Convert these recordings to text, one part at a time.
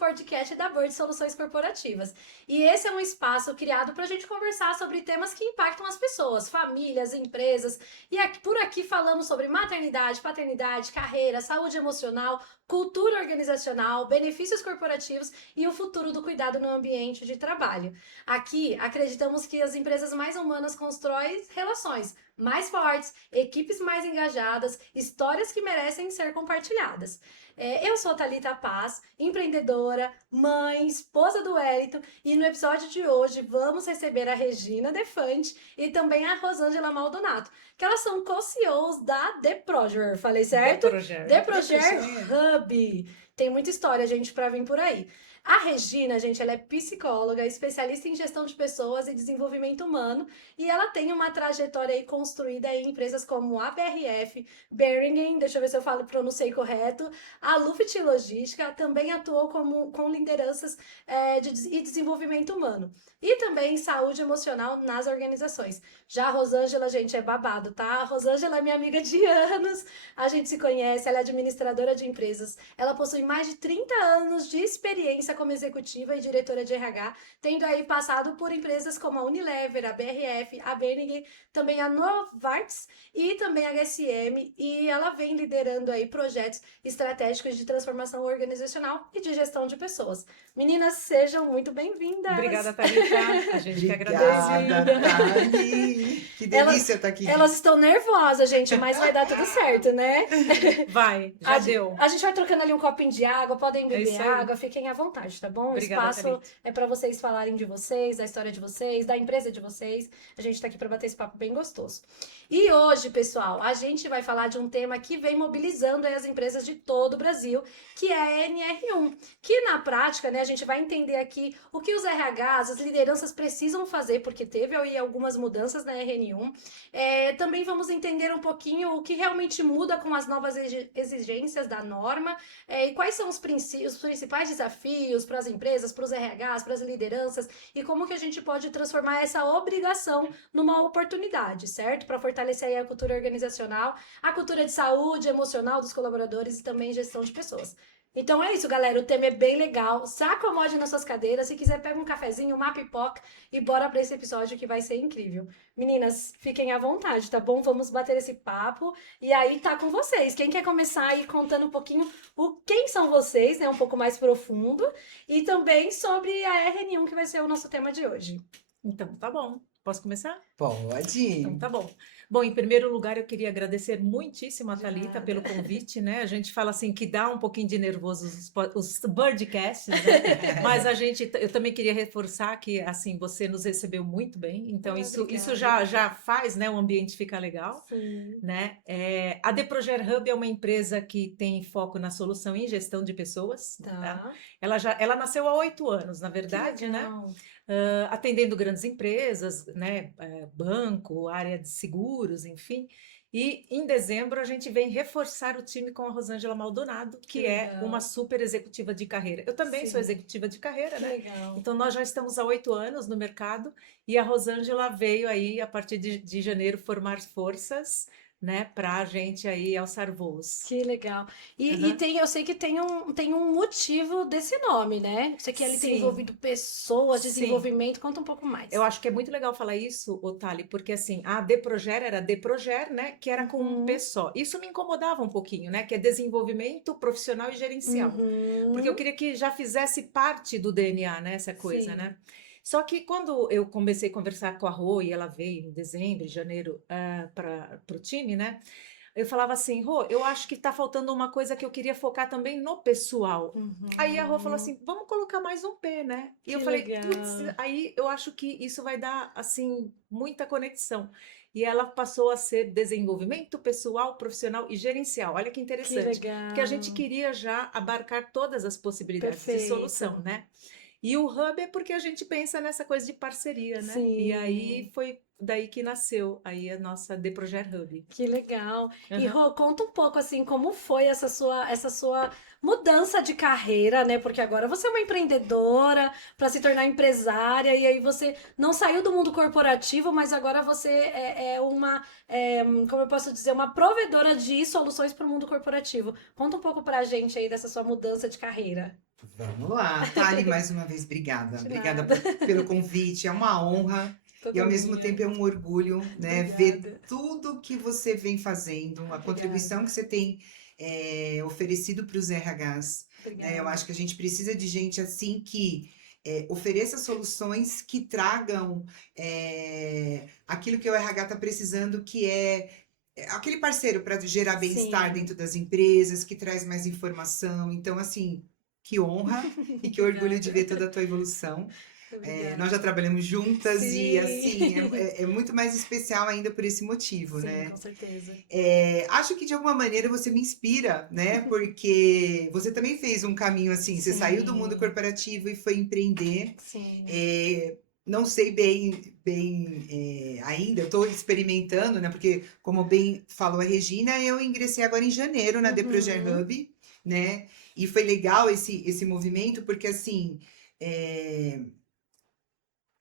podcast da Bird Soluções Corporativas. E esse é um espaço criado para a gente conversar sobre temas que impactam as pessoas, famílias, empresas. E por aqui falamos sobre maternidade, paternidade, carreira, saúde emocional, cultura organizacional, benefícios corporativos e o futuro do cuidado no ambiente de trabalho. Aqui acreditamos que as empresas mais humanas constroem relações mais fortes, equipes mais engajadas, histórias que merecem ser compartilhadas. Eu sou a Thalita Paz, empreendedora, mãe, esposa do Wellington, e no episódio de hoje vamos receber a Regina Defante e também a Rosângela Maldonato, que elas são co-CEOs da The Proger, falei certo? The Proger Hub. Tem muita história, gente, para vir por aí. A Regina, gente, ela é psicóloga, especialista em gestão de pessoas e desenvolvimento humano, e ela tem uma trajetória aí construída em empresas como a BRF, Behringen, deixa eu ver se eu pronunciei correto, a Luft Logística, também atuou com lideranças e desenvolvimento humano, e também saúde emocional nas organizações. Já a Rosângela, gente, é babado, tá? A Rosângela é minha amiga de anos, a gente se conhece, ela é administradora de empresas, ela possui mais de 30 anos de experiência como executiva e diretora de RH, tendo aí passado por empresas como a Unilever, a BRF, a Behringen, também a Novartis e também a HSM, e ela vem liderando aí projetos estratégicos de transformação organizacional e de gestão de pessoas. Meninas, sejam muito bem-vindas! Obrigada, Thalita. A gente que agradece. Obrigada, Thali. Que delícia estar aqui. Elas estão nervosas, gente, mas vai dar tudo certo, né? Vai, já deu. A gente vai trocando ali um copinho de água, podem beber água, fiquem à vontade, tá bom? Obrigada, o espaço Thalita. é para vocês falarem de vocês, da história de vocês, da empresa de vocês. A gente tá aqui para bater esse papo bem gostoso. E hoje, pessoal, a gente vai falar de um tema que vem mobilizando as empresas de todo o Brasil, que é a NR1, que na prática, né, a gente vai entender aqui o que os RHs, as lideranças precisam fazer, porque teve aí algumas mudanças na RN1. Também vamos entender um pouquinho o que realmente muda com as novas exigências da norma, e quais são os principais desafios para as empresas, para os RHs, para as lideranças, e como que a gente pode transformar essa obrigação numa oportunidade, certo? Para fortalecer aí a cultura organizacional, a cultura de saúde emocional dos colaboradores e também gestão de pessoas. Então é isso, galera, o tema é bem legal, se acomode nas suas cadeiras, se quiser pega um cafezinho, uma pipoca e bora para esse episódio que vai ser incrível. Meninas, fiquem à vontade, tá bom? Vamos bater esse papo e aí tá com vocês. Quem quer começar aí contando um pouquinho quem são vocês, né, um pouco mais profundo, e também sobre a RN1, que vai ser o nosso tema de hoje. Então, tá bom. Posso começar? Pode. Então, tá bom. Bom, em primeiro lugar, eu queria agradecer muitíssimo a Thalita pelo convite, né? A gente fala assim que dá um pouquinho de nervoso os birdcasts, né? Mas eu também queria reforçar que, assim, você nos recebeu muito bem. Então, isso já faz, né, o ambiente ficar legal. Sim. Né? A The Proger Hub é uma empresa que tem foco na solução em gestão de pessoas. Tá? Ela nasceu há 8 anos, na verdade, né? Atendendo grandes empresas, né? Banco, área de seguros, enfim. E em dezembro a gente vem reforçar o time com a Rosângela Maldonato, que é uma super executiva de carreira. Eu também sou executiva de carreira, né? Legal. Então nós já estamos há 8 anos no mercado e a Rosângela veio aí a partir de janeiro formar forças, né, para a gente aí alçar voos. Que legal. E eu sei que tem um motivo desse nome, né? Isso aqui ele tem envolvido pessoas, desenvolvimento. Conta um pouco mais. Eu acho que é muito legal falar isso, Thali, porque assim, a The Proger era The Proger, né, que era com um P só. Isso me incomodava um pouquinho, né, que é desenvolvimento profissional e gerencial. Porque eu queria que já fizesse parte do DNA, né, essa coisa, né? Só que quando eu comecei a conversar com a Rô, e ela veio em dezembro, janeiro, para o time, né? Eu falava assim, Rô, eu acho que tá faltando uma coisa que eu queria focar também no pessoal. Aí a Rô falou assim, vamos colocar mais um P, né? E eu falei, putz, aí eu acho que isso vai dar, assim, muita conexão. E ela passou a ser desenvolvimento pessoal, profissional e gerencial. Olha que interessante. Que legal. Porque a gente queria já abarcar todas as possibilidades de solução, né? E o Hub é porque a gente pensa nessa coisa de parceria, né? Sim. E aí foi daí que nasceu aí a nossa The Proger Hub. Que legal. E Rô, conta um pouco assim, como foi essa sua mudança de carreira, né? Porque agora você é uma empreendedora para se tornar empresária e aí você não saiu do mundo corporativo, mas agora você como eu posso dizer, uma provedora de soluções para o mundo corporativo. Conta um pouco pra gente aí dessa sua mudança de carreira. Vamos lá. Thali, mais uma vez, obrigada. De Obrigada nada. pelo convite. É uma honra e, Toda ao mesmo minha. tempo, é um orgulho, né? Ver Obrigada. tudo que você vem fazendo, a contribuição que você tem oferecido para os RHs. Né? Eu Obrigada. acho que a gente precisa de gente assim que ofereça soluções que tragam aquilo que o RH está precisando, que é aquele parceiro para gerar bem-estar Sim. dentro das empresas, que traz mais informação. Então, assim, que honra e que orgulho de ver toda a tua evolução. Obrigada. Nós já trabalhamos juntas e, assim, Sim. é muito mais especial ainda por esse motivo, Sim, né? com certeza. Acho que de alguma maneira você me inspira, né? Porque você também fez um caminho assim, você saiu do mundo Sim. corporativo e foi empreender. Sim. Não sei bem ainda, estou experimentando, né? Porque, como bem falou a Regina, eu ingressei agora em janeiro na The Project Uhum. Hub, né? E foi legal esse movimento, porque assim.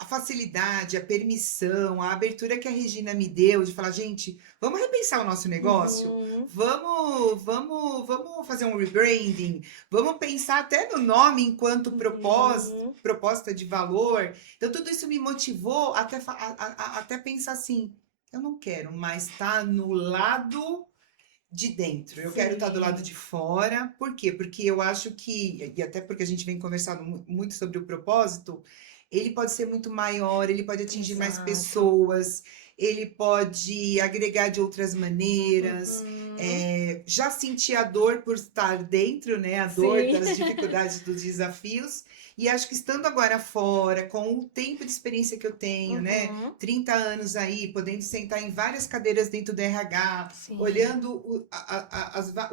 A facilidade, a permissão, a abertura que a Regina me deu de falar, gente, vamos repensar o nosso negócio? Uhum. Vamos fazer um rebranding? Vamos pensar até no nome enquanto Uhum. proposta de valor? Então, tudo isso me motivou até pensar assim, eu não quero mais estar no lado de dentro, eu quero estar do lado Sim. de fora. Por quê? Porque eu acho que, e até porque a gente vem conversando muito sobre o propósito, ele pode ser muito maior, ele pode atingir mais Exato. pessoas, ele pode agregar de outras maneiras. Uhum. Já senti a dor por estar dentro, né? A dor Sim. das dificuldades, dos desafios. E acho que estando agora fora, com o tempo de experiência que eu tenho, né? Uhum. 30 anos aí, podendo sentar em várias cadeiras dentro do RH, Sim. olhando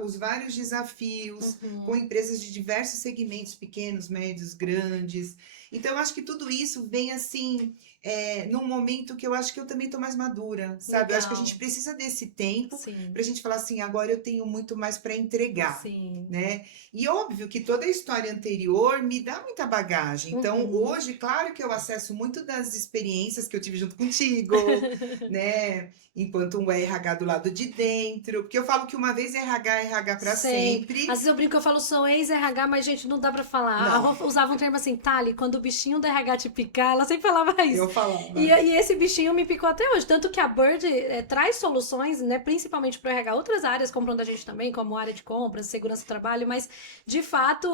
os vários desafios, com Uhum. empresas de diversos segmentos, pequenos, médios, grandes. Então, eu acho que tudo isso vem assim, num momento que eu acho que eu também estou mais madura, sabe? Eu acho que a gente Legal. precisa desse tempo Sim. para a gente falar assim, agora eu tenho muito mais para entregar. Sim. Né? E óbvio que toda a história anterior me dá muita bagagem. Então, Uhum. hoje, claro que eu acesso muito das experiências que eu tive junto contigo, né? Enquanto um RH do lado de dentro. Porque eu falo que uma vez RH é RH para Sempre. Às sempre. vezes eu brinco, eu falo, sou ex-RH, mas, gente, não dá pra falar. A Não, Rô usava um termo assim, Thali, quando o bichinho do RH te picar, ela sempre falava isso. eu falava. E esse bichinho me picou até hoje. Tanto que a Bird traz soluções, né, principalmente pro RH, outras áreas compram da gente também, como área de compras, segurança do trabalho, mas, de fato,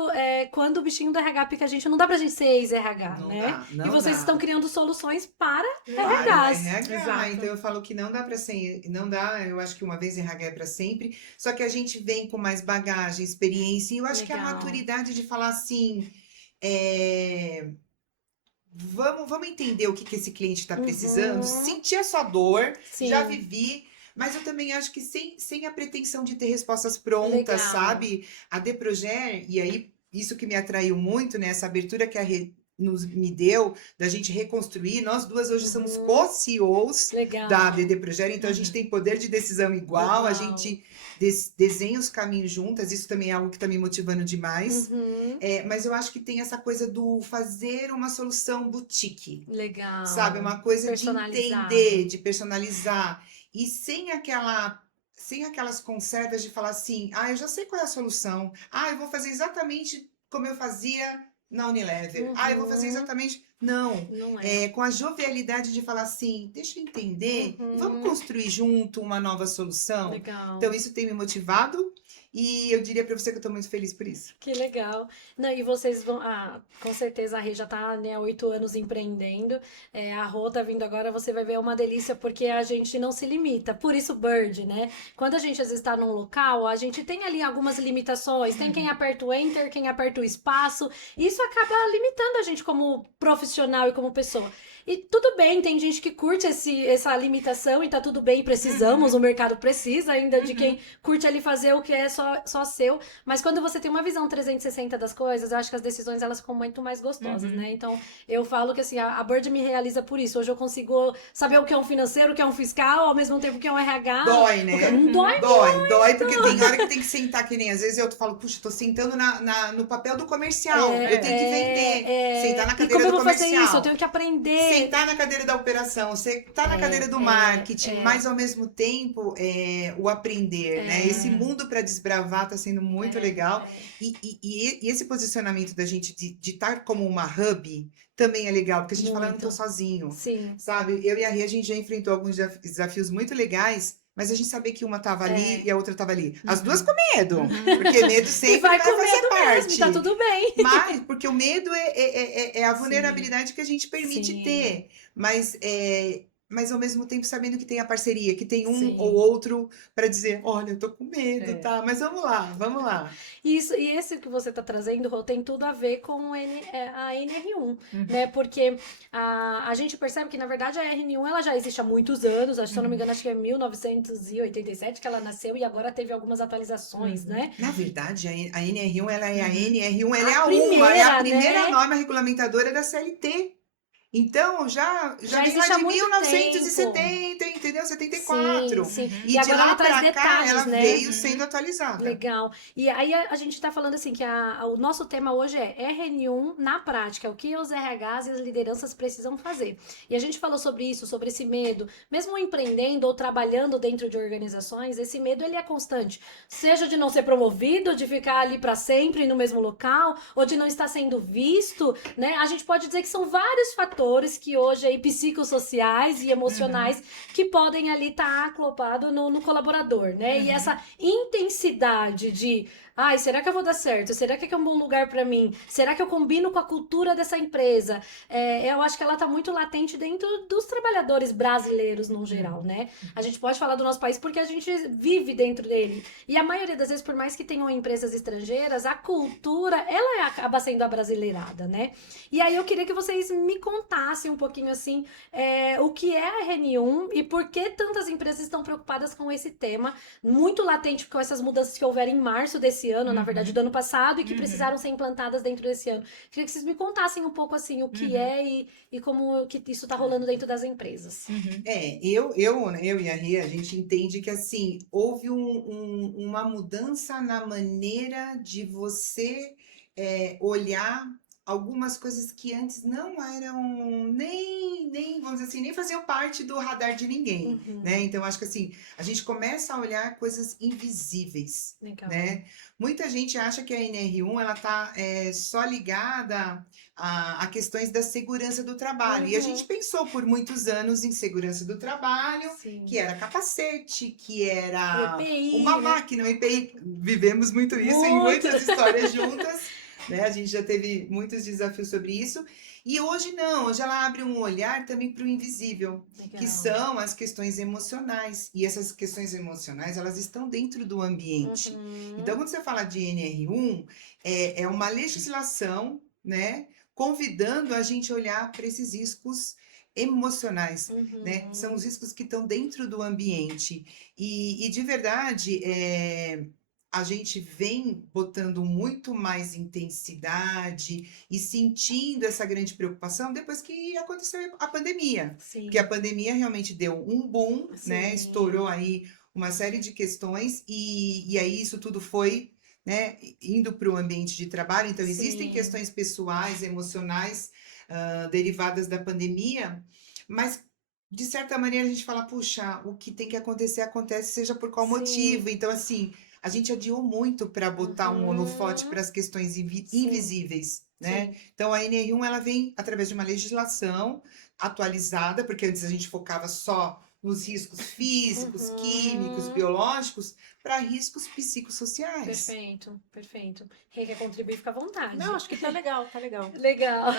quando o bichinho do RH pica a gente, não dá pra gente ser ex-RH, Não né? dá, E não vocês estão dá. criando soluções para Para o RHs. RH, Exato. então eu falo que não dá para ser, não dá, eu acho que uma vez RH é para sempre, só que a gente vem com mais bagagem, experiência, e eu acho que a Legal. maturidade de falar assim, vamos entender o que esse cliente está precisando, Uhum. sentir a sua dor, já Sim. vivi, mas eu também acho que sem a pretensão de ter respostas prontas, Legal. sabe? A Deproger, e aí isso que me atraiu muito, né? Essa abertura que a me deu da gente reconstruir. Nós duas hoje somos Uhum. co-CEOs Legal. da ADD Proger, então a gente tem poder de decisão igual, a Igual. gente desenha os caminhos juntas, isso também é algo que está me motivando demais. Uhum. Mas eu acho que tem essa coisa do fazer uma solução boutique, Legal. sabe? Uma coisa de Personalizado. entender, de personalizar, e sem aquelas conservas de falar assim, eu já sei qual é a solução, eu vou fazer exatamente como eu fazia na Unilever, eu vou fazer Uhum. exatamente... Não, Não é. com a jovialidade de falar assim, deixa eu entender, Uhum. vamos construir junto uma nova solução? Legal. Então, isso tem me motivado, e eu diria para você que eu estou muito feliz por isso. Que legal. Não, e vocês vão. Com certeza a Rê já tá, né, há 8 anos empreendendo. A Rô tá vindo agora, você vai ver uma delícia, porque a gente não se limita. Por isso, Bird, né? Quando a gente às vezes está num local, a gente tem ali algumas limitações. Tem quem aperta o enter, quem aperta o espaço. Isso acaba limitando a gente como profissional e como pessoa. E tudo bem, tem gente que curte essa limitação e tá tudo bem, precisamos, o mercado precisa ainda de quem curte ali fazer o que é só seu. Mas quando você tem uma visão 360 das coisas, eu acho que as decisões elas ficam muito mais gostosas, né? Então, eu falo que assim, a Bird me realiza por isso. Hoje eu consigo saber o que é um financeiro, o que é um fiscal, ao mesmo tempo que é um RH. Dói, né? Dói Porque tem hora que tem que sentar, que nem às vezes eu falo, puxa, tô sentando no papel do comercial, eu tenho que vender, sentar na E como cadeira eu do vou fazer isso? Eu comercial. tenho que aprender. sentar na cadeira da operação, você tá na cadeira do marketing, mas ao mesmo tempo o aprender, né? Esse mundo para desbravar tá sendo muito legal. E esse posicionamento da gente de estar como uma hub também é legal, porque a gente fala, eu não tô sozinho, Sim. sabe? Eu e a Rê, a gente já enfrentou alguns desafios muito legais, mas a gente sabia que uma tava ali e a outra tava ali. As duas com medo, porque medo sempre vai com fazer medo parte. mesmo, tá tudo bem. Mas, porque o medo é a vulnerabilidade que a gente permite ter. Mas ao mesmo tempo sabendo que tem a parceria, que tem um ou outro para dizer, olha, eu tô com medo, tá? Mas vamos lá, vamos lá. Isso, e esse que você tá trazendo, Rô, tem tudo a ver com a NR1, né? Porque a gente percebe que, na verdade, a NR1 ela já existe há muitos anos, se eu não me engano, acho que é 1987 que ela nasceu e agora teve algumas atualizações, né? Na verdade, a NR1, ela é a NR1, ela é a primeira, primeira né? norma regulamentadora da CLT. Então, já vem lá existe há de muito 1970, entendeu? 74. Sim. E E de agora lá ela traz para cá, detalhes, ela né? veio sendo atualizada. Legal. E aí a gente tá falando assim que o nosso tema hoje é RN1 na prática, o que os RHs e as lideranças precisam fazer. E a gente falou sobre isso, sobre esse medo. Mesmo empreendendo ou trabalhando dentro de organizações, esse medo ele é constante. Seja de não ser promovido, de ficar ali para sempre no mesmo local, ou de não estar sendo visto, né? A gente pode dizer que são vários fatores que hoje aí psicossociais e emocionais que podem ali estar acoplados no colaborador, né? E essa intensidade de, ai, será que eu vou dar certo? Será que é um bom lugar para mim? Será que eu combino com a cultura dessa empresa? Eu acho que ela tá muito latente dentro dos trabalhadores brasileiros no geral, né? A gente pode falar do nosso país porque a gente vive dentro dele. E a maioria das vezes, por mais que tenham empresas estrangeiras, a cultura, ela acaba sendo abrasileirada, né? E aí eu queria que vocês me contassem um pouquinho assim, o que é a RN1 e por que tantas empresas estão preocupadas com esse tema, muito latente com essas mudanças que houveram em março desse ano, na verdade do ano passado, e que precisaram ser implantadas dentro desse ano. Queria que vocês me contassem um pouco assim o que é e como que isso está rolando dentro das empresas. Eu e a Rê, a gente entende que assim, houve uma mudança na maneira de você olhar algumas coisas que antes não eram nem, vamos dizer assim, nem faziam parte do radar de ninguém, né? Então, acho que assim, a gente começa a olhar coisas invisíveis, né? Muita gente acha que a NR1, ela tá só ligada a questões da segurança do trabalho. E a gente pensou por muitos anos em segurança do trabalho, que era capacete, que era EPI, uma máquina, um EPI. Vivemos muito isso em muitas histórias juntas. Né? A gente já teve muitos desafios sobre isso. E hoje não, hoje ela abre um olhar também para o invisível, que são as questões emocionais. E essas questões emocionais, elas estão dentro do ambiente. Então, quando você fala de NR1, é uma legislação, né, convidando a gente a olhar para esses riscos emocionais, né? São os riscos que estão dentro do ambiente. E de verdade, a gente vem botando muito mais intensidade e sentindo essa grande preocupação depois que aconteceu a pandemia. Porque a pandemia realmente deu um boom, né? Estourou aí uma série de questões e aí isso tudo foi, né, indo para o ambiente de trabalho. Então, existem questões pessoais, emocionais, derivadas da pandemia, mas de certa maneira a gente fala, puxa, o que tem que acontecer, acontece, seja por qual motivo. Então, assim, a gente adiou muito para botar um holofote para as questões invisíveis, né? Então, a NR1, ela vem através de uma legislação atualizada, porque antes a gente focava só nos riscos físicos, químicos, biológicos, para riscos psicossociais. Perfeito. Quem quer contribuir, fica à vontade. Não, acho que tá legal. Legal.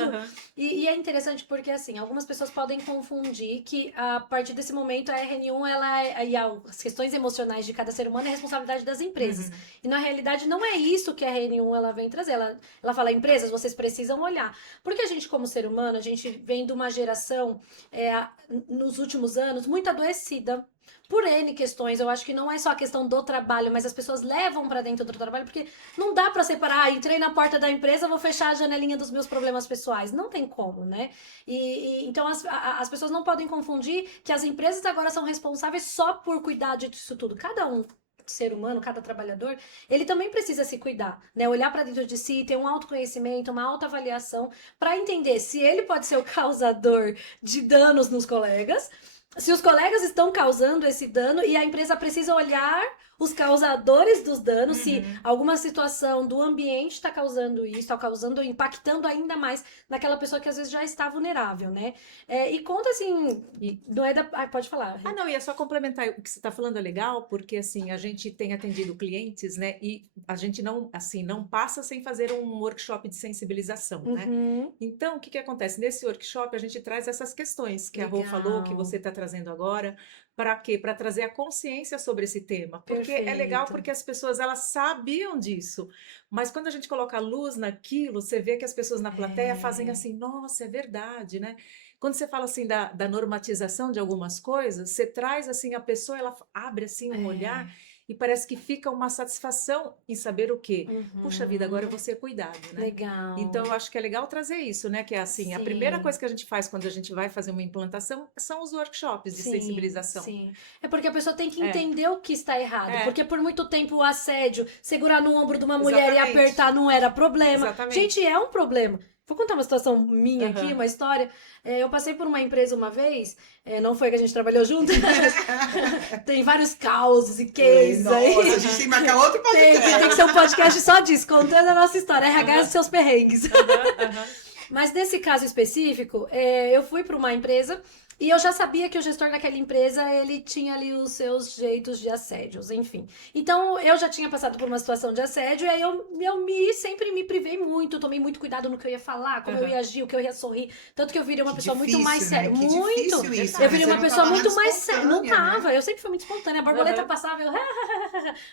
E é interessante porque, assim, algumas pessoas podem confundir que a partir desse momento a RN1, e as questões emocionais de cada ser humano é responsabilidade das empresas. E na realidade não é isso que a RN1 ela vem trazer. Ela fala, empresas, vocês precisam olhar. Porque a gente, como ser humano, a gente vem de uma geração, nos últimos anos, muito adoecida. Por N questões, eu acho que não é só a questão do trabalho, mas as pessoas levam pra dentro do trabalho, porque não dá pra separar, entrei na porta da empresa, vou fechar a janelinha dos meus problemas pessoais. Não tem como, né? Então as pessoas não podem confundir que as empresas agora são responsáveis só por cuidar disso tudo. Cada um ser humano, cada trabalhador, ele também precisa se cuidar, né? Olhar para dentro de si, ter um autoconhecimento, uma autoavaliação, para entender se ele pode ser o causador de danos nos colegas, se os colegas estão causando esse dano e a empresa precisa olhar os causadores dos danos, se alguma situação do ambiente está causando isso, está causando, impactando ainda mais naquela pessoa que às vezes já está vulnerável, né? E conta assim, não é da... pode falar. Ah, não, ia só complementar, o que você está falando é legal, porque assim, a gente tem atendido clientes, né, e a gente não, assim, não passa sem fazer um workshop de sensibilização, né? Então, o que acontece? Nesse workshop, a gente traz essas questões que a Rô falou, que você está trazendo agora. Para quê? Para trazer a consciência sobre esse tema. Porque é legal porque as pessoas, elas sabiam disso. Mas quando a gente coloca a luz naquilo, você vê que as pessoas na plateia fazem assim, nossa, é verdade, né? Quando você fala assim da normatização de algumas coisas, você traz assim, a pessoa, ela abre assim um olhar e parece que fica uma satisfação em saber o quê? Puxa vida, agora eu vou ser cuidado, né? Legal. Então, eu acho que é legal trazer isso, né? Que é assim, a primeira coisa que a gente faz quando a gente vai fazer uma implantação são os workshops de sensibilização. Sim, é porque a pessoa tem que entender o que está errado, porque por muito tempo o assédio, segurar no ombro de uma mulher e apertar não era problema. Exatamente. Gente, é um problema. Vou contar uma situação minha aqui, uma história. Eu passei por uma empresa uma vez, não foi que a gente trabalhou junto. Tem vários causos e cases aí. Nossa, a gente tem que marcar outro podcast. Tem que ser um podcast só disso, contando a nossa história, RH e seus perrengues. Mas nesse caso específico, eu fui para uma empresa e eu já sabia que o gestor daquela empresa, ele tinha ali os seus jeitos de assédios, enfim. Então, eu já tinha passado por uma situação de assédio e aí eu sempre me privei muito, tomei muito cuidado no que eu ia falar, como eu ia agir, o que eu ia sorrir. Tanto que eu virei uma pessoa muito mais séria. Que muito! difícil isso, eu virei uma pessoa muito mais séria. Não espontânea, tava, eu sempre fui muito espontânea. A borboleta passava, eu...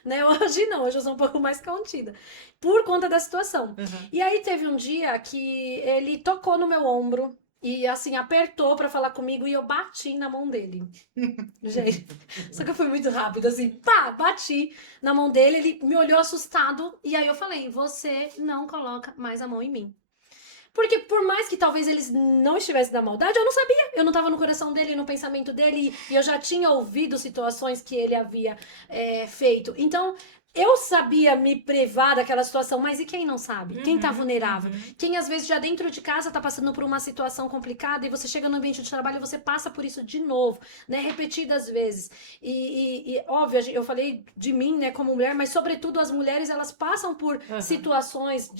né? Hoje não, hoje eu sou um pouco mais contida. Por conta da situação. E aí teve um dia que ele tocou no meu ombro. E assim, apertou pra falar comigo e eu bati na mão dele. Gente, só que eu fui muito rápido, assim, pá, bati na mão dele, ele me olhou assustado, e aí eu falei, você não coloca mais a mão em mim. Porque por mais que talvez eles não estivessem na maldade, eu não sabia. Eu não tava no coração dele, no pensamento dele, e eu já tinha ouvido situações que ele havia feito. Então, eu sabia me privar daquela situação, mas e quem não sabe? Quem tá vulnerável? Quem às vezes já dentro de casa tá passando por uma situação complicada e você chega no ambiente de trabalho e você passa por isso de novo, né? Repetidas vezes. E óbvio, eu falei de mim, né, como mulher, mas sobretudo as mulheres, elas passam por situações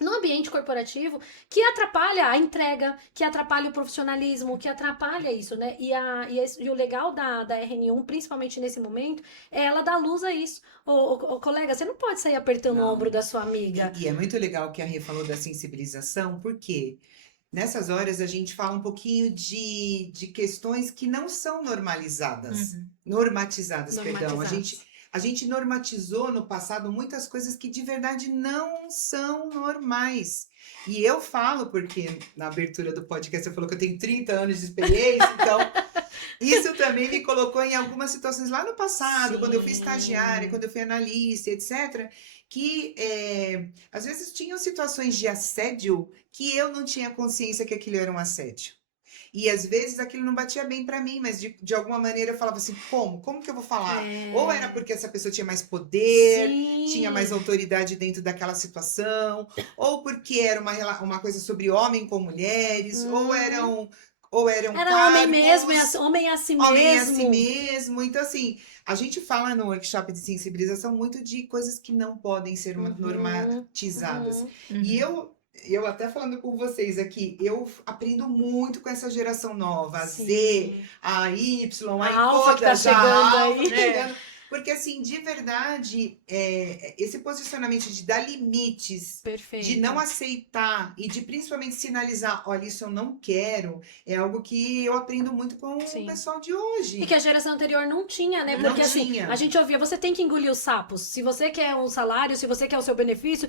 no ambiente corporativo, que atrapalha a entrega, que atrapalha o profissionalismo, que atrapalha isso, né? E o legal da RN1, principalmente nesse momento, é ela dar luz a isso. Ô, colega, você não pode sair apertando o ombro da sua amiga. E é muito legal que a Rê falou da sensibilização, porque nessas horas a gente fala um pouquinho de questões que não são normatizadas. Perdão. A gente normatizou no passado muitas coisas que de verdade não são normais. E eu falo, porque na abertura do podcast você falou que eu tenho 30 anos de experiência, então isso também me colocou em algumas situações lá no passado, quando eu fui estagiária, quando eu fui analista, etc., que às vezes tinham situações de assédio que eu não tinha consciência que aquilo era um assédio. E às vezes aquilo não batia bem pra mim, mas de alguma maneira eu falava assim, como que eu vou falar? Ou era porque essa pessoa tinha mais poder, tinha mais autoridade dentro daquela situação, ou porque era uma coisa sobre homem com mulheres, ou eram homem mesmo, homem é assim mesmo. Homem é assim mesmo. Então, assim, a gente fala no workshop de sensibilização muito de coisas que não podem ser normatizadas. E eu até falando com vocês aqui, eu aprendo muito com essa geração nova, a Z, a Y, a Alfa que tá chegando aí. Porque, assim, de verdade, esse posicionamento de dar limites, de não aceitar e de principalmente sinalizar, olha, isso eu não quero, é algo que eu aprendo muito com o pessoal de hoje. E que a geração anterior não tinha, né? Porque assim, a gente ouvia, você tem que engolir os sapos. Se você quer um salário, se você quer o seu benefício,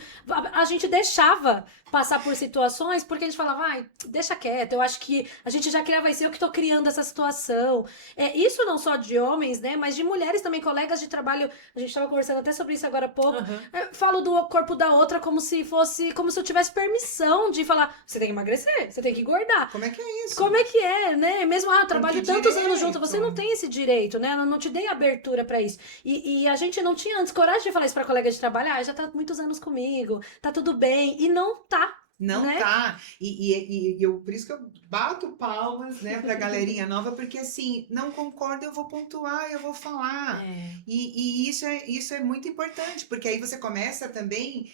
a gente deixava passar por situações, porque a gente falava, deixa quieto, eu acho que a gente já criava isso, eu que tô criando essa situação. Isso não só de homens, né? Mas de mulheres também, colegas colegas de trabalho, a gente estava conversando até sobre isso agora há pouco, Aham. eu falo do corpo da outra como se eu tivesse permissão de falar, você tem que emagrecer, você tem que engordar. Como é que é isso? Como é que é, né? Mesmo, eu trabalho que tantos anos direito? junto, você não tem esse direito, né? Eu não te dei abertura pra isso. E a gente não tinha antes coragem de falar isso pra colega de trabalho, já tá muitos anos comigo, tá tudo bem. E não tá, Não né? tá. E eu, por isso que eu bato palmas, né, pra galerinha nova, porque assim, não concordo, eu vou pontuar, eu vou falar. É. E isso é muito importante, porque aí você começa também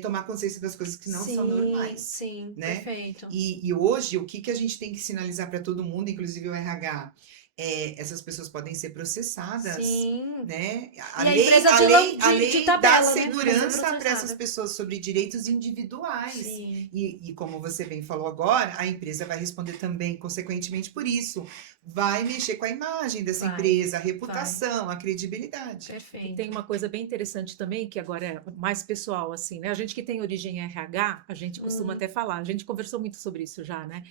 tomar consciência das coisas que não são normais, Sim, né? perfeito. E hoje, o que que a gente tem que sinalizar para todo mundo, inclusive o RH? Essas pessoas podem ser processadas, Sim. né? E a empresa de lei tabela, dá né? Vai ser segurança para processada. essas pessoas sobre direitos individuais. Sim. E como você bem falou agora, a empresa vai responder também, consequentemente, por isso. Vai mexer com a imagem dessa Vai, empresa, a reputação, a credibilidade. E Perfeito. tem uma coisa bem interessante também, que agora é mais pessoal, assim, né? A gente que tem origem em RH, a gente costuma até falar, a gente conversou muito sobre isso já, né?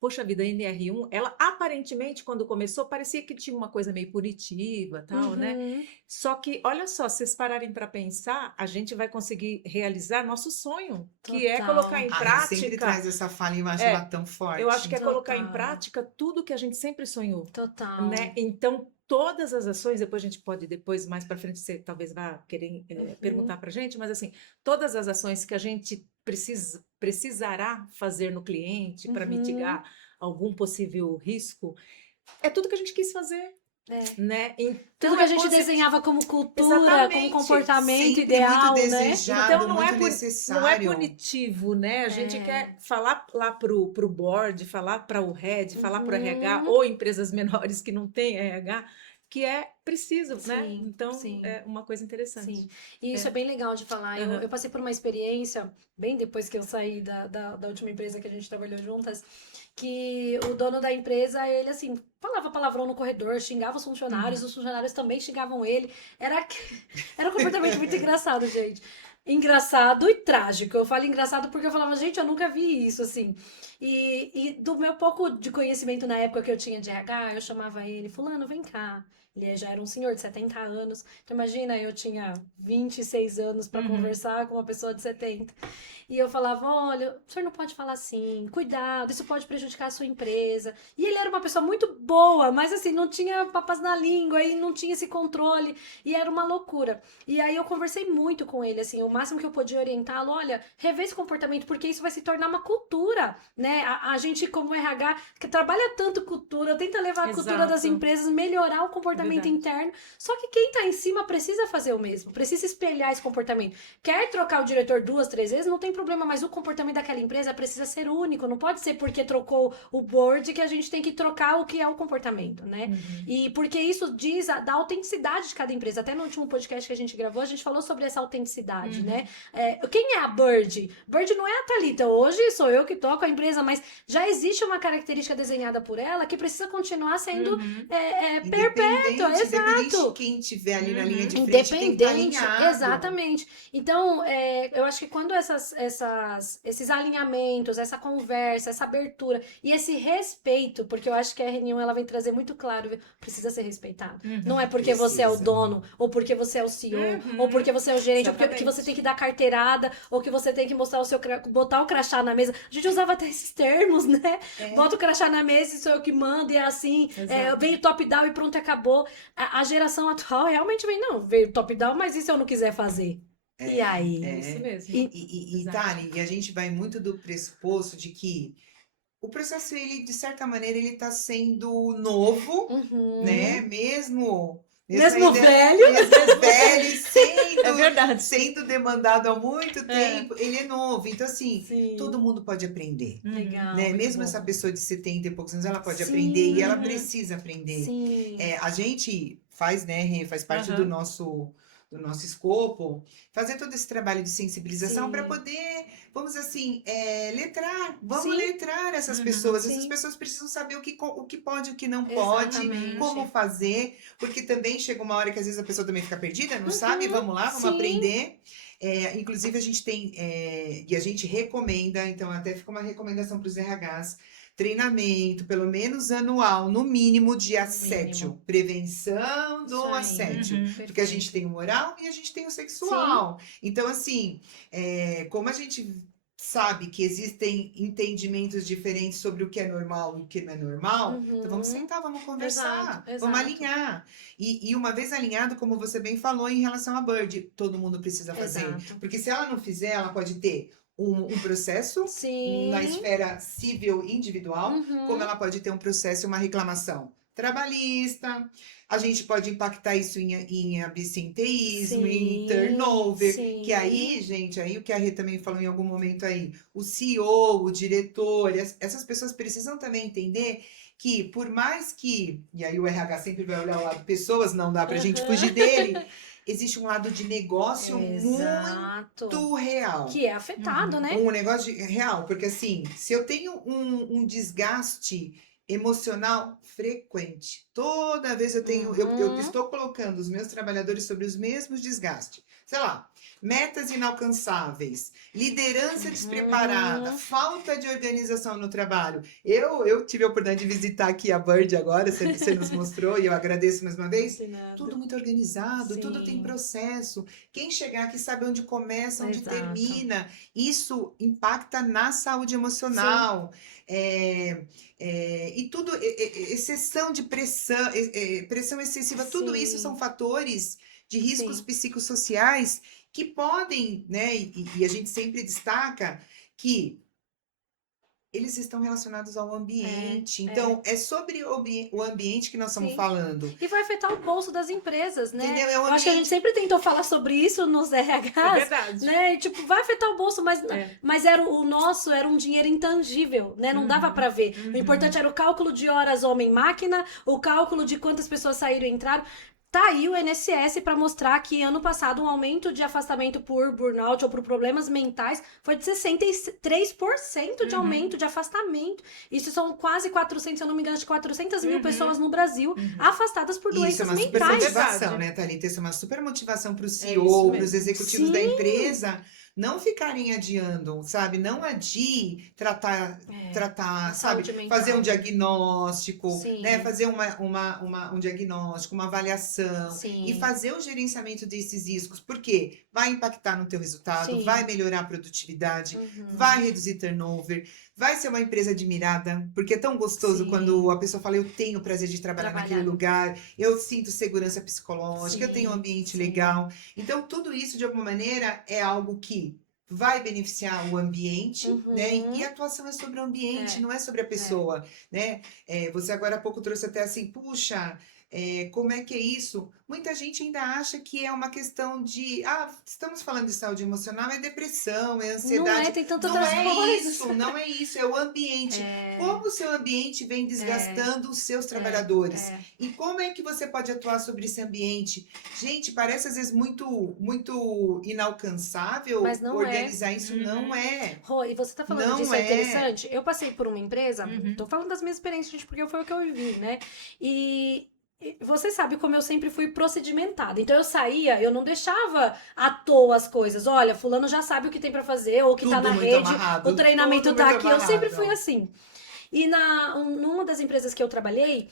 Poxa vida, a NR1, ela aparentemente, quando começou, parecia que tinha uma coisa meio punitiva, tal, né? Uhum. Só que, olha só, se vocês pararem para pensar, a gente vai conseguir realizar nosso sonho, que é Total. colocar em A gente sempre prática. traz essa fala e eu acho É, ela tão forte. Eu acho que é colocar em Total. prática tudo que a gente sempre sonhou, Total. né? Então, todas as ações, depois a gente pode, mais para frente, você talvez vá querer perguntar para a gente, mas assim, todas as ações que a gente precisará fazer no cliente para Uhum. mitigar algum possível risco, é tudo que a gente quis fazer, É. né? Então, Tudo que a gente desenhava como cultura, como Exatamente. comportamento Sempre ideal, muito né? desejado, Então não é, muito não é necessário. punitivo, né? A gente É. quer falar lá pro board, falar para o head, falar para o RH, Uhum. ou empresas menores que não têm RH, que é preciso, né? Sim, Então sim. é uma coisa interessante. Sim, e isso é É. bem legal de falar. Aham. Eu passei por uma experiência, bem depois que eu saí da última empresa que a gente trabalhou juntas, que o dono da empresa, ele assim, falava palavrão no corredor, xingava os funcionários também xingavam ele. Era um comportamento muito engraçado, gente. Engraçado e trágico. Eu falo engraçado porque eu falava, gente, eu nunca vi isso, assim. E do meu pouco de conhecimento na época que eu tinha de RH, eu chamava ele, fulano, vem cá. Ele já era um senhor de 70 anos. Então, imagina, eu tinha 26 anos para Uhum. conversar com uma pessoa de 70. E eu falava: olha, o senhor não pode falar assim, cuidado, isso pode prejudicar a sua empresa. E ele era uma pessoa muito boa, mas assim, não tinha papas na língua e não tinha esse controle. E era uma loucura. E aí eu conversei muito com ele, assim, o máximo que eu podia orientá-lo: olha, rever esse comportamento, porque isso vai se tornar uma cultura, né? A gente, como RH, que trabalha tanto cultura, tenta levar a cultura das Exato. empresas, melhorar o comportamento Verdade. interno. Só que quem tá em cima precisa fazer o mesmo, precisa espelhar esse comportamento. Quer trocar o diretor 2, 3 vezes, não tem problema, mas o comportamento daquela empresa precisa ser único. Não pode ser porque trocou o board que a gente tem que trocar o que é o comportamento, né? Uhum. E porque isso diz da autenticidade de cada empresa. Até no último podcast que a gente gravou, a gente falou sobre essa autenticidade, né? Quem é a Bird? Bird não é a Thalita. Hoje sou eu que toco a empresa, mas já existe uma característica desenhada por ela que precisa continuar sendo perpétua. Independente Exato. de quem estiver ali na linha de frente, tem que estar Independente, alinhado. exatamente. Então, eu acho que quando esses alinhamentos, essa conversa, essa abertura e esse respeito, porque eu acho que a reunião ela vem trazer muito claro, precisa ser respeitado. Não é porque você é o Precisa. dono, ou porque você é o CEO, ou porque você é o gerente, ou porque Exatamente. você tem que dar carteirada, ou que você tem que mostrar botar o crachá na mesa. A gente usava até esses termos, né? Bota o crachá na mesa e sou eu que mando, e é assim, Exato. veio top-down e pronto, acabou. A geração atual realmente vem, não, veio top-down, mas e se eu não quiser fazer? E aí? Isso mesmo. E Exato. Thali, e a gente vai muito do pressuposto de que o processo, ele, de certa maneira, ele está sendo novo, Uhum. né? Mesmo Mesmo velho. Mesmo velho, e É verdade. sendo demandado há muito tempo, ele é novo. Então, assim, Sim. todo mundo pode aprender. Legal. Né? muito Mesmo bom. essa pessoa de 70 e poucos anos, ela pode Sim. aprender e ela precisa aprender. Sim. A gente faz, né, Rê, faz parte do nosso escopo, fazer todo esse trabalho de sensibilização Sim. para poder, vamos assim, letrar. Vamos Sim. letrar essas pessoas. Sim. Essas pessoas precisam saber o que pode, o que não pode, Exatamente. como fazer, porque também chega uma hora que às vezes a pessoa também fica perdida, não sabe, vamos lá, vamos Sim. aprender. Inclusive a gente tem, e a gente recomenda, então até fica uma recomendação para os RHs, treinamento, pelo menos anual, no mínimo, de assédio. mínimo. Prevenção do Isso aí. assédio. Uhum. Porque a gente tem o moral e a gente tem o sexual. Então, assim, como a gente sabe que existem entendimentos diferentes sobre o que é normal e o que não é normal, então vamos Uhum. sentar, vamos conversar, Exato, vamos exato. alinhar. E uma vez alinhado, como você bem falou em relação à Bird, todo mundo precisa fazer. Exato. Porque se ela não fizer, ela pode ter um processo Sim. na esfera civil individual, Uhum. como ela pode ter um processo e uma reclamação trabalhista. A gente pode impactar isso em absenteísmo, em Sim, turnover, sim. que aí, gente, aí o que a Rê também falou em algum momento aí, o CEO, o diretor, essas pessoas precisam também entender que por mais que, e aí o RH sempre vai olhar o lado pessoas, não dá pra gente fugir dele, existe um lado de negócio Exato. muito real. Que é afetado, né? Um negócio real, porque assim, se eu tenho um desgaste emocional frequente, toda vez eu estou colocando os meus trabalhadores sobre os mesmos desgastes. Sei lá, metas inalcançáveis, liderança despreparada, falta de organização no trabalho. Eu tive a oportunidade de visitar aqui a Bird agora, você nos mostrou, e eu agradeço mais uma vez. Tudo muito organizado, tudo tem Sim. processo. Quem chegar aqui sabe onde começa, onde Exato. termina. Isso impacta na saúde emocional. E tudo, exceção de pressão, pressão excessiva, tudo isso Sim. são fatores de riscos Sim. psicossociais que podem, né? E a gente sempre destaca que eles estão relacionados ao ambiente. Então, é sobre o ambiente que nós estamos Sim. falando. E vai afetar o bolso das empresas, né? Entendeu? É o Eu acho que a gente ambiente. sempre tentou falar sobre isso nos É RHs, verdade. né? E, tipo, vai afetar o bolso, mas, É. mas o nosso era um dinheiro intangível, né? Não dava pra ver. O importante era o cálculo de horas homem-máquina, o cálculo de quantas pessoas saíram e entraram. Tá aí o INSS para mostrar que ano passado um aumento de afastamento por burnout ou por problemas mentais foi de 63% de aumento de afastamento. Isso são quase 400, se eu não me engano, de 400 mil pessoas no Brasil afastadas por Isso é doenças uma super mentais. motivação, Verdade. né, Thalita? Isso é uma super motivação para o isso CEO, mesmo. para os executivos da Sim. empresa não ficarem adiando, sabe? Não adie tratar, a sabe? saúde mental. Fazer um diagnóstico, Sim. né? Fazer um diagnóstico, uma avaliação Sim. e fazer o gerenciamento desses riscos, porque vai impactar no teu resultado, Sim. vai melhorar a produtividade, Uhum. vai reduzir turnover, vai ser uma empresa admirada, porque é tão gostoso Sim. quando a pessoa fala, eu tenho o prazer de trabalhar naquele lugar, eu sinto segurança psicológica, eu tenho um ambiente legal. Então, tudo isso, de alguma maneira, é algo que vai beneficiar o ambiente, né? E a atuação é sobre o ambiente, não é sobre a pessoa, né? Você agora há pouco trouxe até assim, puxa, como é que é isso? Muita gente ainda acha que é uma questão de, estamos falando de saúde emocional, é depressão, é ansiedade. Não é, tem tantas Não outras é coisas. isso, não é isso, é o ambiente. Como o seu ambiente vem desgastando os seus trabalhadores? E como é que você pode atuar sobre esse ambiente? Gente, parece às vezes muito inalcançável. Mas não organizar isso, não é. Rô, e você tá falando Não disso, é é. interessante. Eu passei por uma empresa, tô falando das minhas experiências, gente, porque foi o que eu vivi, né? E você sabe como eu sempre fui procedimentada. Então eu saía, eu não deixava à toa as coisas. Olha, fulano já sabe o que tem pra fazer, ou o que tá Tudo na muito rede, amarrado, o treinamento tudo tá muito aqui. Eu sempre fui amarrado. assim. E numa das empresas que eu trabalhei,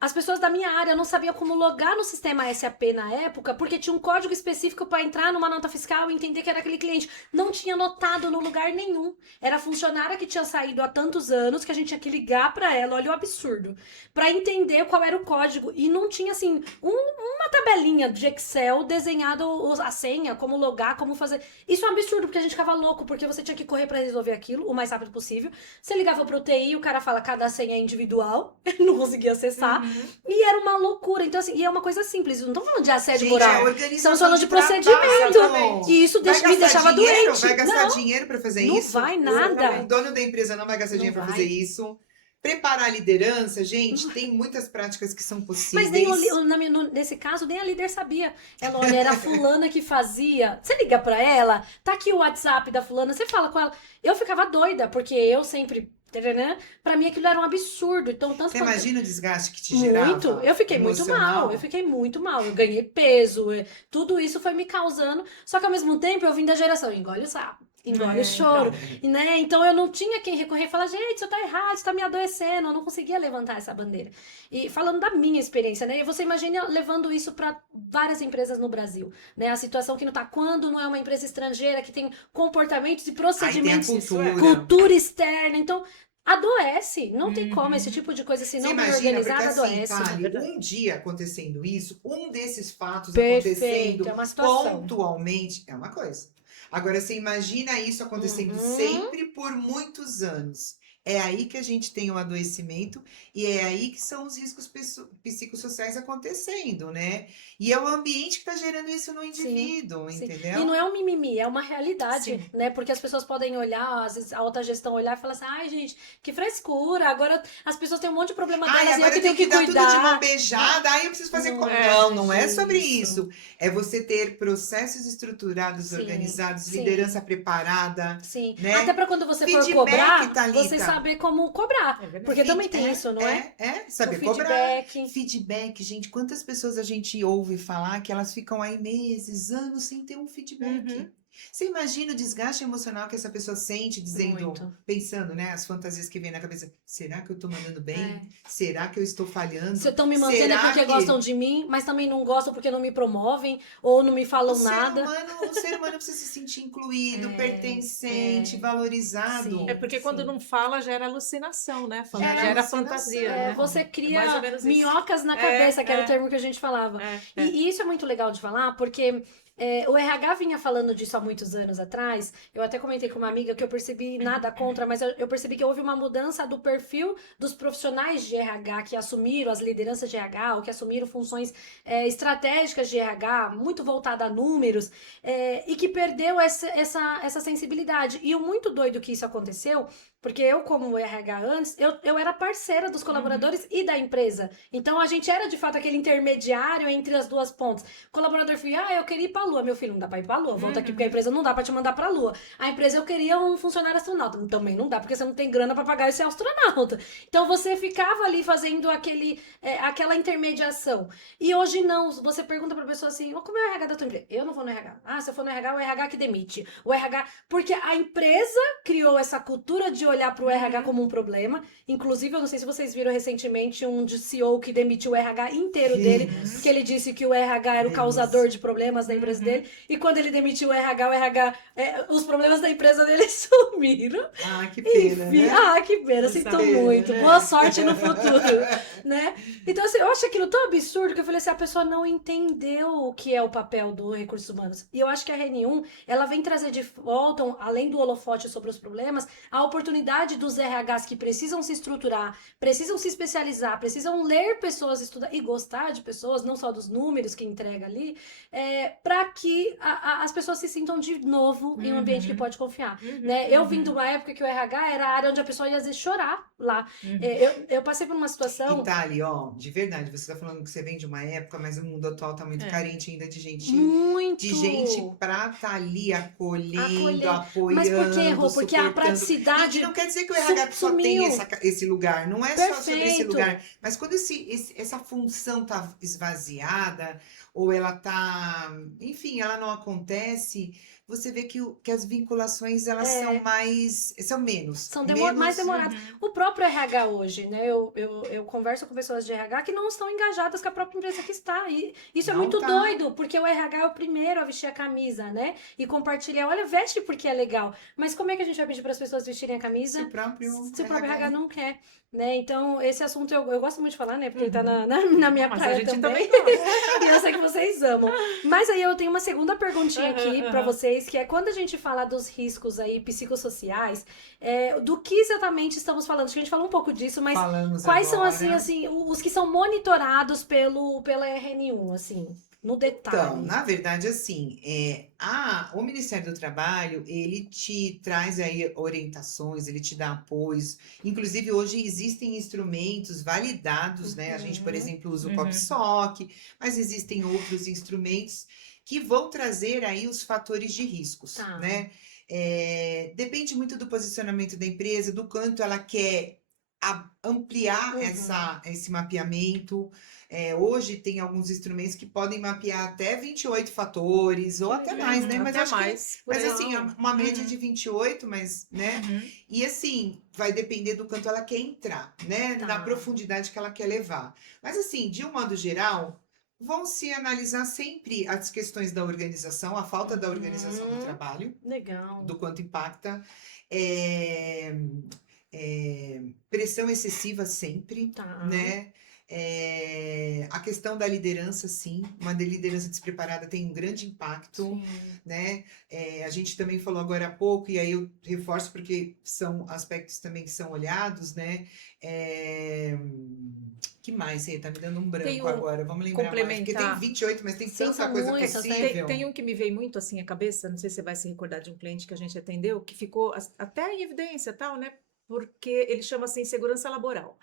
as pessoas da minha área não sabiam como logar no sistema SAP na época, porque tinha um código específico para entrar numa nota fiscal e entender que era aquele cliente. Não tinha notado no lugar nenhum. Era a funcionária que tinha saído há tantos anos que a gente tinha que ligar para ela, olha o absurdo, para entender qual era o código. E não tinha, assim, uma tabelinha de Excel desenhado a senha, como logar, como fazer. Isso é um absurdo, porque a gente ficava louco, porque você tinha que correr para resolver aquilo o mais rápido possível. Você ligava pro TI, o cara fala cada senha é individual, não conseguia acessar. E era uma loucura. Então, assim, e é uma coisa simples. Não estamos falando de assédio Gente, moral. organização Estamos falando de trabalho, procedimento. exatamente. E isso Vai me deixava gastar dinheiro? doente. Vai gastar Não, dinheiro para fazer não isso? vai nada. O dono da empresa não vai gastar Não dinheiro para vai. fazer isso. Preparar a liderança, gente, tem muitas práticas que são possíveis. Mas nem nesse caso, nem a líder sabia. Ela, olha, era a fulana que fazia. Você liga pra ela, tá aqui o WhatsApp da fulana, você fala com ela. Eu ficava doida, porque eu sempre... Pra mim aquilo era um absurdo. Então, tanto Você quanto... imagina o desgaste que te gerava? Muito. Eu fiquei muito emocional? mal. Eu fiquei muito mal. Eu ganhei peso. Tudo isso foi me causando. Só que ao mesmo tempo eu vim da geração engole o sapo. engole o choro, né? Então eu não tinha quem recorrer e falar, gente, isso tá errado, isso tá me adoecendo, eu não conseguia levantar essa bandeira. E falando da minha experiência, né? E você imagina levando isso para várias empresas no Brasil, né? A situação que não tá, quando não é uma empresa estrangeira que tem comportamentos e Aí tem a procedimentos, cultura. cultura externa, então adoece, não tem como, esse Uhum. tipo de coisa, se Você não bem imagina, porque organizada, assim, adoece. Thali, verdade. um dia acontecendo isso, um desses fatos Perfeito, acontecendo é uma situação. pontualmente, é uma coisa. Agora, você imagina isso acontecendo Uhum. sempre por muitos anos. É aí que a gente tem o adoecimento e é aí que são os riscos psicossociais acontecendo, né? E é o ambiente que está gerando isso no Sim, indivíduo, sim. E não entendeu? é um mimimi, é uma realidade, Sim. né? Porque as pessoas podem olhar, às vezes a alta gestão olhar e falar assim, ai, gente, que frescura, agora as pessoas têm um monte de problema Ai, delas e eu agora que eu tenho tenho que que dar tudo de mão cuidar. beijada. Ai, eu preciso fazer. Não é Não, nada não é sobre disso. isso. É você ter processos estruturados, Sim, organizados, sim, liderança preparada, sim. Até né? para quando você for Feedback, cobrar, você Thalita. saber como cobrar. É verdade. Porque também tem isso, não é? O Saber cobrar. feedback. Feedback, gente. Quantas pessoas a gente ouve falar que elas ficam aí meses, anos sem ter um feedback? Uhum. Você imagina o desgaste emocional que essa pessoa sente, dizendo, Muito. pensando, né, as fantasias que vem na cabeça. Será que eu tô mandando bem? É. Será que eu estou Se falhando? estão me mantendo é Será porque gostam que de mim, mas também não gostam porque não me promovem ou não me falam nada. o ser humano precisa se sentir incluído, É, pertencente, é. É valorizado? Sim, porque quando sim. não fala, gera alucinação, né? Gera Gera fantasia, alucinação. É, né? você É mais ou cria menos isso. minhocas na cabeça, que era o É, é, termo que a gente falava. é. E isso é muito legal de falar, porque o RH vinha falando disso há muitos anos atrás. Eu até comentei com uma amiga que eu percebi nada contra, mas eu percebi que houve uma mudança do perfil dos profissionais de RH que assumiram as lideranças de RH ou que assumiram funções estratégicas de RH, muito voltada a números, e que perdeu essa sensibilidade. E o muito doido que isso aconteceu. Porque eu, como RH antes, eu era parceira dos Uhum. colaboradores e da empresa. Então a gente era de fato aquele intermediário entre as duas pontas. O colaborador falou: eu queria ir pra Lua. Meu filho, não dá pra ir pra Lua. Volta aqui porque a Uhum. empresa não dá pra te mandar pra Lua. A empresa eu queria um funcionário astronauta. Também não dá, porque você não tem grana pra pagar esse astronauta. Então você ficava ali fazendo aquela intermediação. E hoje não. Você pergunta pra pessoa assim: como é o RH da tua empresa? Eu não vou no RH. Ah, se eu for no RH, o RH que demite. O RH. Porque a empresa criou essa cultura de olhar para o RH Uhum. como um problema. Inclusive, eu não sei se vocês viram recentemente um de CEO que demitiu o RH inteiro dele, porque Vimos, ele disse que o RH era o vimos. causador de problemas da empresa Uhum. dele. E quando ele demitiu o RH, os problemas da empresa dele sumiram. Ah, que pena, Enfim, né? que pena, Essa sinto Pena, muito. Boa né? sorte no futuro, né? Então, assim, eu acho aquilo tão absurdo que eu falei assim, a pessoa não entendeu o que é o papel do recursos humanos. E eu acho que a RN1, ela vem trazer de volta, além do holofote sobre os problemas, a oportunidade dos RHs que precisam se estruturar, precisam se especializar, precisam ler pessoas, estudar e gostar de pessoas, não só dos números que entrega ali, para que as pessoas se sintam de novo em um ambiente que Uhum. pode confiar. Uhum. Né? Eu vim de Uhum. uma época que o RH era a área onde a pessoa ia às vezes chorar lá. Uhum. Eu passei por uma situação Itália, ó, de verdade, você está falando que você vem de uma época, mas o mundo atual está muito É. carente ainda de gente muito para estar ali acolhendo, acolhendo. Mas por que apoiando, errou? Porque a suportando. E não praticidade quer dizer que o RH só tem sumiu. esse lugar, não é só sobre esse Perfeito. lugar, mas quando essa função está esvaziada, ou ela está, enfim, ela não acontece, você vê que as vinculações elas são É, são menos, são mais menos. demorados. Uhum. O próprio RH hoje, né? Eu converso com pessoas de RH que não estão engajadas com a própria empresa que está. E isso é Não muito tá. doido, porque o RH é o primeiro a vestir a camisa, né? E compartilhar. Olha, veste porque é legal. Mas como é que a gente vai pedir para as pessoas vestirem a Se o camisa próprio se o próprio RH RH. não quer? Né? Então, esse assunto eu gosto muito de falar, né? Porque ele tá Uhum. na minha Mas a praia gente também. também gosta. E eu sei que vocês amam. Mas aí eu tenho uma segunda perguntinha aqui Aham, para aham. vocês, que é quando a gente fala dos riscos aí psicossociais, do que exatamente estamos falando? Acho que a gente falou um pouco disso, mas Falamos quais são, assim, agora. os que são monitorados pela RN1, assim, no Então, detalhe? na verdade, assim, o Ministério do Trabalho, ele te traz aí orientações, ele te dá apoios. Inclusive, hoje existem instrumentos validados, né? A gente, por Uhum, exemplo, usa o Uhum. COPSOC, mas existem outros instrumentos que vão trazer aí os fatores de riscos, tá. né? Depende muito do posicionamento da empresa, do quanto ela quer ampliar Uhum. esse mapeamento. Hoje tem alguns instrumentos que podem mapear até 28 fatores, ou Que até mais, né? legal. Mas Até acho que, mais, por mas aí. assim, é Legal. uma média de Uhum, 28, mas, né? uhum. E assim, vai depender do quanto ela quer entrar, né? Na Tá. profundidade que ela quer levar. Mas assim, de um modo geral, vão se analisar sempre as questões da organização, a falta da organização no Uhum. trabalho, Legal. do quanto impacta. É, pressão excessiva sempre, Tá. né? A questão da liderança, sim, uma liderança despreparada tem um grande impacto, Sim. né? A gente também falou agora há pouco, e aí eu reforço porque são aspectos também que são olhados, né? É, que mais? Rê? Tá me dando um Tem branco um agora, vamos lembrar mais, porque tem complementar. 28, mas tem Sim, tanta são coisa muitas, né? possível. Tem um que me veio muito assim à cabeça, não sei se você vai se recordar de um cliente que a gente atendeu, que ficou até em evidência, tal, né? Porque ele chama assim insegurança laboral.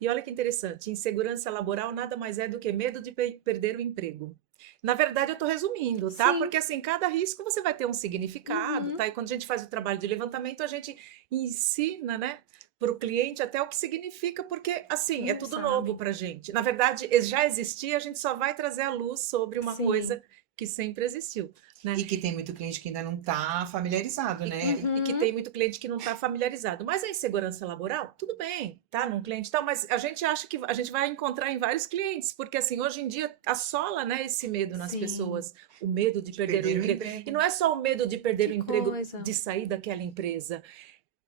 E olha que interessante, insegurança laboral nada mais é do que medo de perder o emprego. Na verdade, eu estou resumindo, tá? Sim. Porque assim, cada risco você vai ter um significado, Uhum. tá? E quando a gente faz o trabalho de levantamento, a gente ensina, né? Para o cliente até o que significa, porque assim, é Não tudo novo sabe. para a gente. Na verdade, já existia, a gente só vai trazer a luz sobre uma Sim. coisa que sempre existiu, né? E que tem muito cliente que ainda não está familiarizado, né? E que Uhum. tem muito cliente que não está familiarizado. Mas a insegurança laboral, tudo bem, tá? Num cliente e tal, mas a gente acha que a gente vai encontrar em vários clientes, porque assim, hoje em dia assola, né, esse medo nas Sim. pessoas, o medo de De perder o perder o emprego. E emprego. não é só o medo de perder Que o emprego coisa. de sair daquela empresa,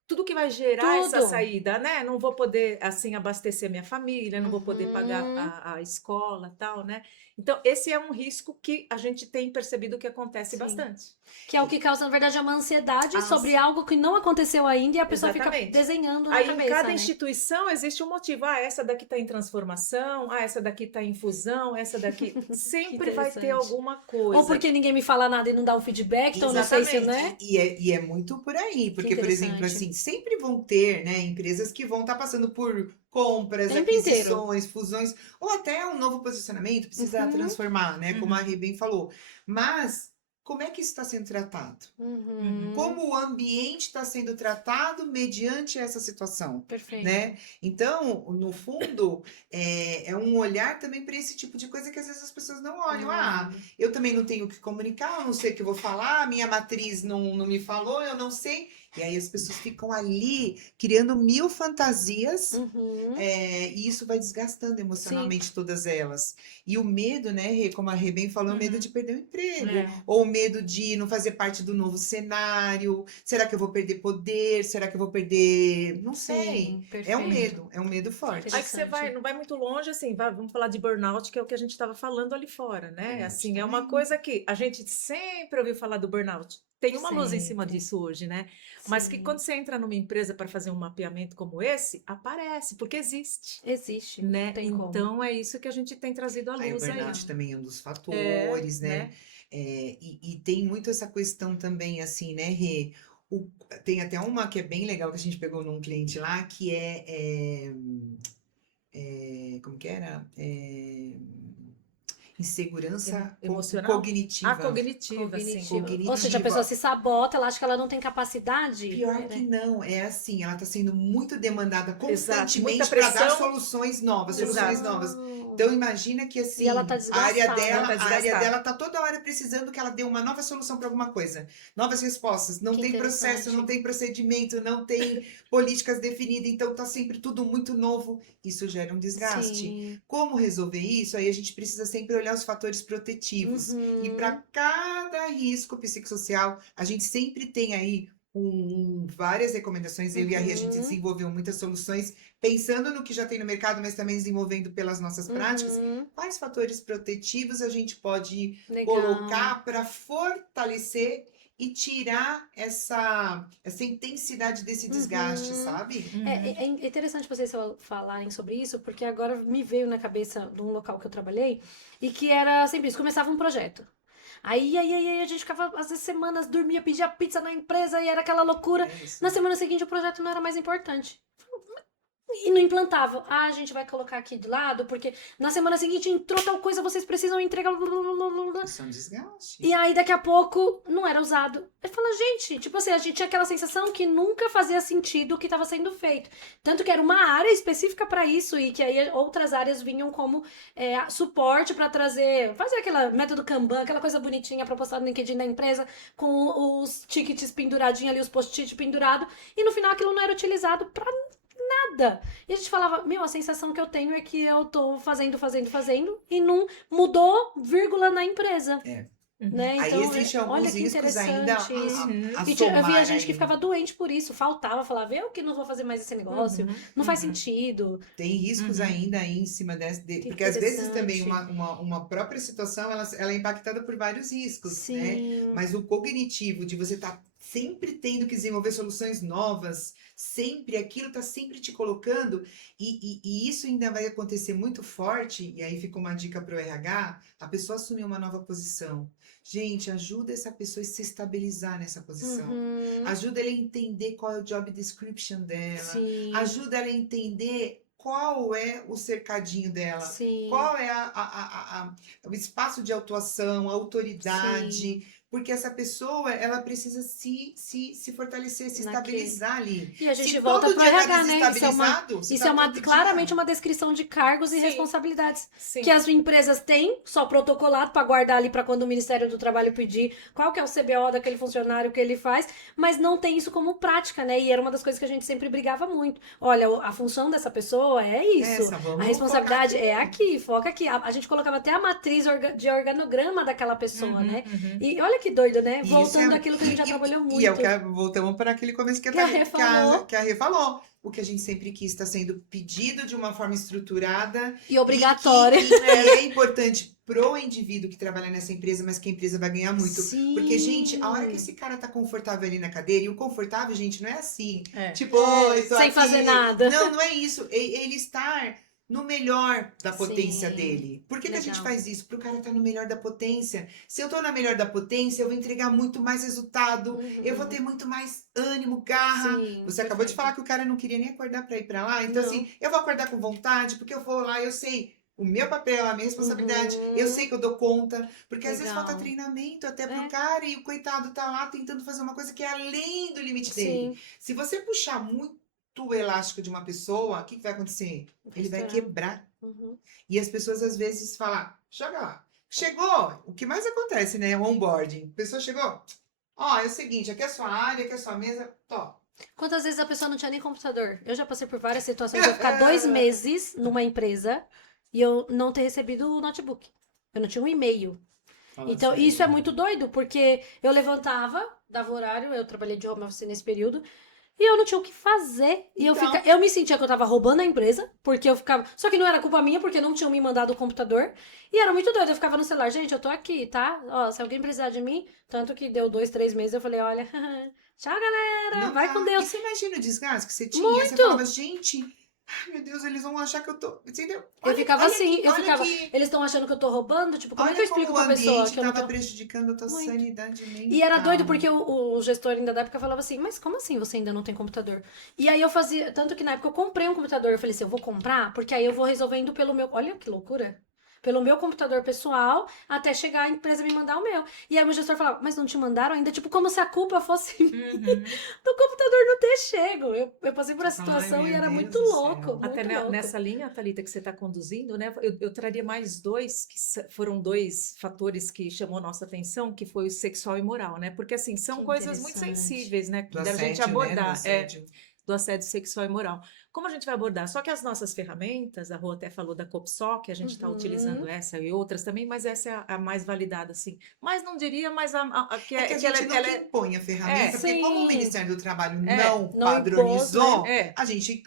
tudo que vai gerar essa Tudo. saída, né? Não vou poder, assim, abastecer minha família, não vou poder pagar Uhum. a escola, tal, né? Então, esse é um risco que a gente tem percebido que acontece Sim. bastante. Que é o que causa, na verdade, uma ansiedade sobre As- algo que não aconteceu ainda e a pessoa fica Exatamente. desenhando na Aí, em cabeça, cada né? instituição, existe um motivo. Ah, essa daqui está em transformação, ah, essa daqui está em fusão, essa daqui. Que Sempre vai ter interessante. alguma Ou coisa. porque ninguém me fala nada e não dá um feedback, então não sei se, Exatamente. né? E é muito por aí, Que porque, por exemplo, interessante. assim, sempre vão ter, né, empresas que vão estar passando por compras, Tempo inteiro. aquisições, fusões, ou até um novo posicionamento, precisa Uhum. transformar, né, como a Uhum, Rê bem falou. Mas como é que isso está sendo tratado? uhum. Uhum. Como o ambiente está sendo tratado mediante essa situação, né? Perfeito. Então, no fundo, é um olhar também para esse tipo de coisa que às vezes as pessoas não olham. Não Ah, olho. eu também não tenho o que comunicar, eu não sei o que eu vou falar, minha matriz não me falou, eu não sei. E aí as pessoas ficam ali criando mil fantasias, Uhum. e isso vai desgastando Sim. emocionalmente todas elas. E o medo, né, Rê, como a Rê bem falou, é o medo de Uhum. perder o emprego, É. ou o medo de não fazer parte do novo cenário. Será que eu vou perder poder? Será que eu vou perder? Não sei. Sim, perfeito. É um medo Que forte. Aí que você vai, interessante. não vai muito longe, assim, vamos falar de burnout, que é o que a gente estava falando ali fora, né? Burnout Assim, é uma também. coisa que a gente sempre ouviu falar do burnout. Tem uma luz em cima Sempre. disso hoje, né? Mas que Sim. quando você entra numa empresa para fazer um mapeamento como esse, aparece, porque existe, Existe. Não né? tem como. Então é isso que a gente tem trazido à Aí o luz aí. burnout também é um dos É, fatores, né? né? E tem muito essa questão também, assim, né, Rê? O- tem até uma que é bem legal que a gente pegou num cliente lá, que como que era? Insegurança Emocional? Ah, cognitiva. cognitiva, sim. Cognitiva. Ou seja, a pessoa Cognitiva. se sabota, ela acha que ela não tem capacidade. Pior que não, é assim, ela está sendo muito demandada Exato. Muita constantemente para dar pressão. soluções novas, soluções Exato. novas. Uau! Então imagina que E ela tá assim, desgastada. Ela tá a área dela desgastada. tá toda hora precisando que ela dê uma nova solução para alguma coisa, novas respostas. Não Que tem processo, não interessante. tem procedimento, não tem políticas definidas, então tá sempre tudo muito novo. Isso gera um desgaste. Sim. Como resolver isso? Aí a gente precisa sempre olhar os fatores protetivos. E para Uhum. cada risco psicossocial, a gente sempre tem aí várias recomendações. Eu e a Ria, a gente Uhum. desenvolveu muitas soluções, pensando no que já tem no mercado, mas também desenvolvendo pelas nossas práticas. Uhum. Quais fatores protetivos a gente pode Legal. colocar para fortalecer e tirar essa intensidade desse desgaste, Uhum. sabe? Uhum. É interessante vocês falarem sobre isso, porque agora me veio na cabeça de um local que eu trabalhei e que era sempre isso, começava um projeto. Aí a gente ficava, às vezes, semanas, dormia, pedia pizza na empresa e era aquela loucura. É isso. Na semana seguinte o projeto não era mais importante. E não implantavam. Ah, a gente vai colocar aqui de lado, porque na semana seguinte entrou tal coisa, vocês precisam entregar. Blá, blá, blá, blá, blá. Isso é um desgaste. E aí, daqui a pouco, não era usado. Eu falo, gente, tipo assim, a gente tinha aquela sensação que nunca fazia sentido o que estava sendo feito. Tanto que era uma área específica para isso, e que aí outras áreas vinham como suporte para fazer aquele método Kanban, aquela coisa bonitinha pra postar no LinkedIn da empresa, com os tickets penduradinhos ali, os post-it pendurados, e no final aquilo não era utilizado pra nada. E a gente falava, a sensação que eu tenho é que eu tô fazendo, e não mudou vírgula na empresa. Né? Aí Então, existem olha alguns que riscos ainda interessante. a E eu via somar gente que aí. ficava doente por isso, falava, eu que não vou fazer mais esse negócio, não faz sentido. Tem riscos ainda aí em cima Que porque às vezes interessante. também uma própria situação ela é impactada por vários riscos, né? Sim. Mas o cognitivo de você estar sempre tendo que desenvolver soluções novas, sempre aquilo está sempre te colocando, e isso ainda vai acontecer muito forte, e aí fica uma dica para o RH, a pessoa assumir uma nova posição. Gente, ajuda essa pessoa a se estabilizar nessa posição. Ajuda ela a entender qual é o job description dela. Sim. Ajuda ela a entender qual é o cercadinho dela. Sim. Qual é o espaço de atuação, a autoridade. Sim. Porque essa pessoa, ela precisa se fortalecer, se estabilizar ali. E a gente Se volta todo para dia tá RH, né? desestabilizado, você Isso tá é todo dia- claramente uma descrição de cargos e Sim. responsabilidades. Sim. Que as empresas têm, só protocolado para guardar ali para quando o Ministério do Trabalho pedir qual que é o CBO daquele funcionário que ele faz, mas não tem isso como prática, né? E era uma das coisas que a gente sempre brigava muito. Olha, a função dessa pessoa é isso. Vamos A responsabilidade focar é aqui, foca aqui. A gente colocava até a matriz de organograma daquela pessoa, né? E olha que doido, né? Isso Voltando àquilo que a gente já trabalhou muito. E é o que voltamos para aquele começo que a Rê falou. que a Rê falou. O que a gente sempre quis está sendo pedido de uma forma estruturada E obrigatória. e que é importante pro indivíduo que trabalha nessa empresa, mas que a empresa vai ganhar muito. Sim. Porque, gente, a hora que esse cara tá confortável ali na cadeira, e o confortável, gente, não é assim. Tipo, oi, tô sem aqui. fazer nada. Não, não é isso. Ele estar no melhor da potência Sim. dele. Por que a gente Legal. faz isso? Pro cara estar no melhor da potência. Se eu tô na melhor da potência, eu vou entregar muito mais resultado, eu vou ter muito mais ânimo, garra. Sim, Você acabou de falar que o cara não queria nem acordar para ir para lá. Então, Não. assim, eu vou acordar com vontade, porque eu vou lá, eu sei o meu papel, a minha responsabilidade, eu sei que eu dou conta. Porque às vezes Legal. falta treinamento até pro cara e o coitado tá lá tentando fazer uma coisa que é além do limite dele. Sim. Se você puxar muito o elástico de uma pessoa, o que vai acontecer? Ele vai quebrar. E as pessoas às vezes falam, joga lá. Chegou, o que mais acontece, né? O onboarding. A pessoa chegou, ó, é o seguinte, aqui é a sua área, aqui é a sua mesa, top. Quantas vezes a pessoa não tinha nem computador? Eu já passei por várias situações de eu ficar 2 meses numa empresa e eu não ter recebido o notebook. Eu não tinha um e-mail. Então, isso é muito doido, porque eu levantava, dava horário, eu trabalhei de home office nesse período, e eu não tinha o que fazer. E eu me sentia que eu tava roubando a empresa, porque eu ficava... Só que não era culpa minha, porque não tinham me mandado o computador. E era muito doido, eu ficava no celular. Gente, eu tô aqui, tá? Ó, se alguém precisar de mim... Tanto que deu 2, 3 meses, eu falei, olha... Tchau, galera! Não vai dá. com Deus! E você imagina o desgaste que você tinha? Muito. Você falava, gente... Ai, meu Deus, eles vão achar que eu tô... Entendeu? Eu ficava assim, aqui, eu olha ficava... aqui. Eles estão achando que eu tô roubando? Tipo, como é que eu explico como pra o pessoa ambiente que eu não tava tô... prejudicando a tua Muito. sanidade mental. E era doido porque o gestor ainda da época falava assim, mas como assim você ainda não tem computador? E aí eu fazia, tanto que na época eu comprei um computador, eu falei assim, eu vou comprar, porque aí eu vou resolvendo pelo meu, olha que loucura, pelo meu computador pessoal, até chegar a empresa me mandar o meu. E aí o meu gestor falava, mas não te mandaram ainda? Tipo, como se a culpa fosse do computador não ter chego. Eu passei por essa situação e era muito louco. Até nessa linha, Thalita, que você está conduzindo, né? Eu traria mais dois, que foram 2 fatores que chamou nossa atenção, que foi o sexual e moral, né? Porque, assim, são Que coisas muito interessante. sensíveis, né? Do Da gente assédio, né? abordar. Do assédio. Do assédio sexual e moral. Como a gente vai abordar? Só que as nossas ferramentas, a Rô até falou da Copsó, que a gente está utilizando essa e outras também, mas essa é a mais validada, assim. Mas não diria, mas que É que a gente não impõe a ferramenta, porque Sim. como o Ministério do Trabalho não padronizou, impôs, a gente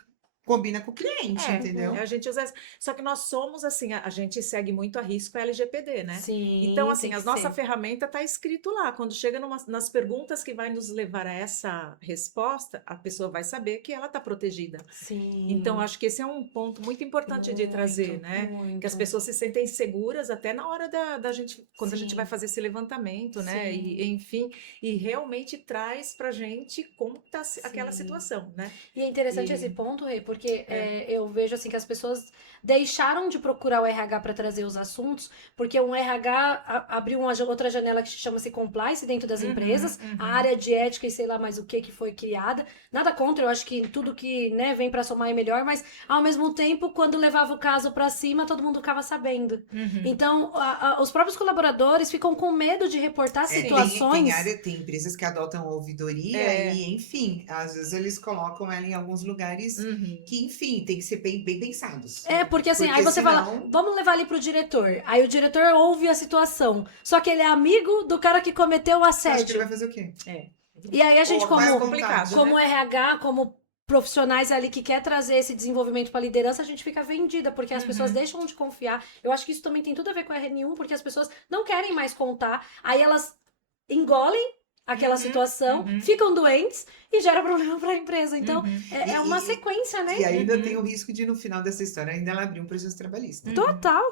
combina com o cliente, entendeu? A gente usa essa. Só que nós somos, assim, a gente segue muito a risco LGPD, né? Sim, então, assim, tem a que nossa ser. ferramenta está escrito lá. Quando chega nas perguntas que vai nos levar a essa resposta, a pessoa vai saber que ela está protegida. Sim. Então, acho que esse é um ponto muito importante de trazer, né? Muito. Que as pessoas se sentem seguras até na hora da gente, quando a gente vai fazer esse levantamento, né? Sim. E, enfim, e realmente traz pra gente como está aquela situação, né? E é interessante esse ponto, Rê, porque eu vejo assim que as pessoas deixaram de procurar o RH para trazer os assuntos, porque um RH abriu uma outra janela que chama-se compliance dentro das empresas, a área de ética e sei lá mais o que foi criada. Nada contra, eu acho que tudo que, né, vem para somar é melhor, mas ao mesmo tempo, quando levava o caso para cima, todo mundo ficava sabendo. Então, os próprios colaboradores ficam com medo de reportar situações. Tem empresas que adotam ouvidoria e, enfim, às vezes eles colocam ela em alguns lugares que, enfim, tem que ser bem pensados. Porque assim, Porque aí você fala, senão- vamos levar ali pro diretor. Aí o diretor ouve a situação. Só que ele é amigo do cara que cometeu o Você acha que ele assédio. vai fazer o quê? E aí a gente, Ou vai à como, vontade, como né? RH, como profissionais ali que quer trazer esse desenvolvimento para liderança, a gente fica vendida, porque as pessoas deixam de confiar. Eu acho que isso também tem tudo a ver com a RN1, porque as pessoas não querem mais contar, aí elas engolem aquela situação, ficam doentes e gera problema para a empresa. Então, é uma sequência, né? E ainda tem o risco de, no final dessa história, ainda ela abrir um processo trabalhista. Total.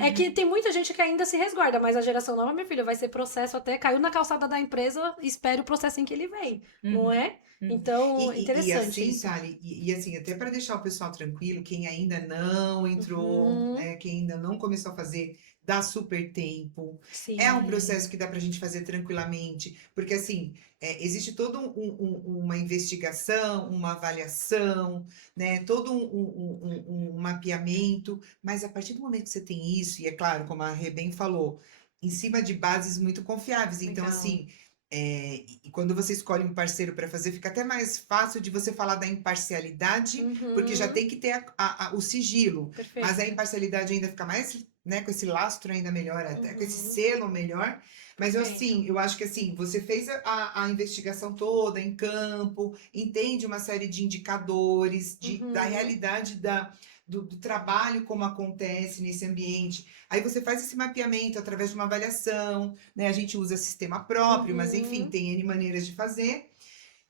É que tem muita gente que ainda se resguarda, mas a geração nova, meu filho, vai ser processo até caiu na calçada da empresa, espere o processo em que ele vem, não é? Então, interessante assim, isso. Thali, assim, até para deixar o pessoal tranquilo, quem ainda não entrou, né, quem ainda não começou a fazer, dá super tempo. Sim. É um processo que dá pra gente fazer tranquilamente, porque assim, existe toda uma investigação, uma avaliação, né, todo um mapeamento, mas a partir do momento que você tem isso, e é claro, como a Rê bem falou, em cima de bases muito confiáveis, então Legal. assim, e quando você escolhe um parceiro para fazer, fica até mais fácil de você falar da imparcialidade, porque já tem que ter o sigilo. Perfeito. Mas a imparcialidade ainda fica mais, né, com esse lastro ainda melhor, até com esse selo melhor. Mas assim, eu acho que assim, você fez a investigação toda em campo, entende uma série de indicadores da realidade do trabalho, como acontece nesse ambiente. Aí você faz esse mapeamento através de uma avaliação, né? A gente usa sistema próprio, mas enfim, tem N maneiras de fazer.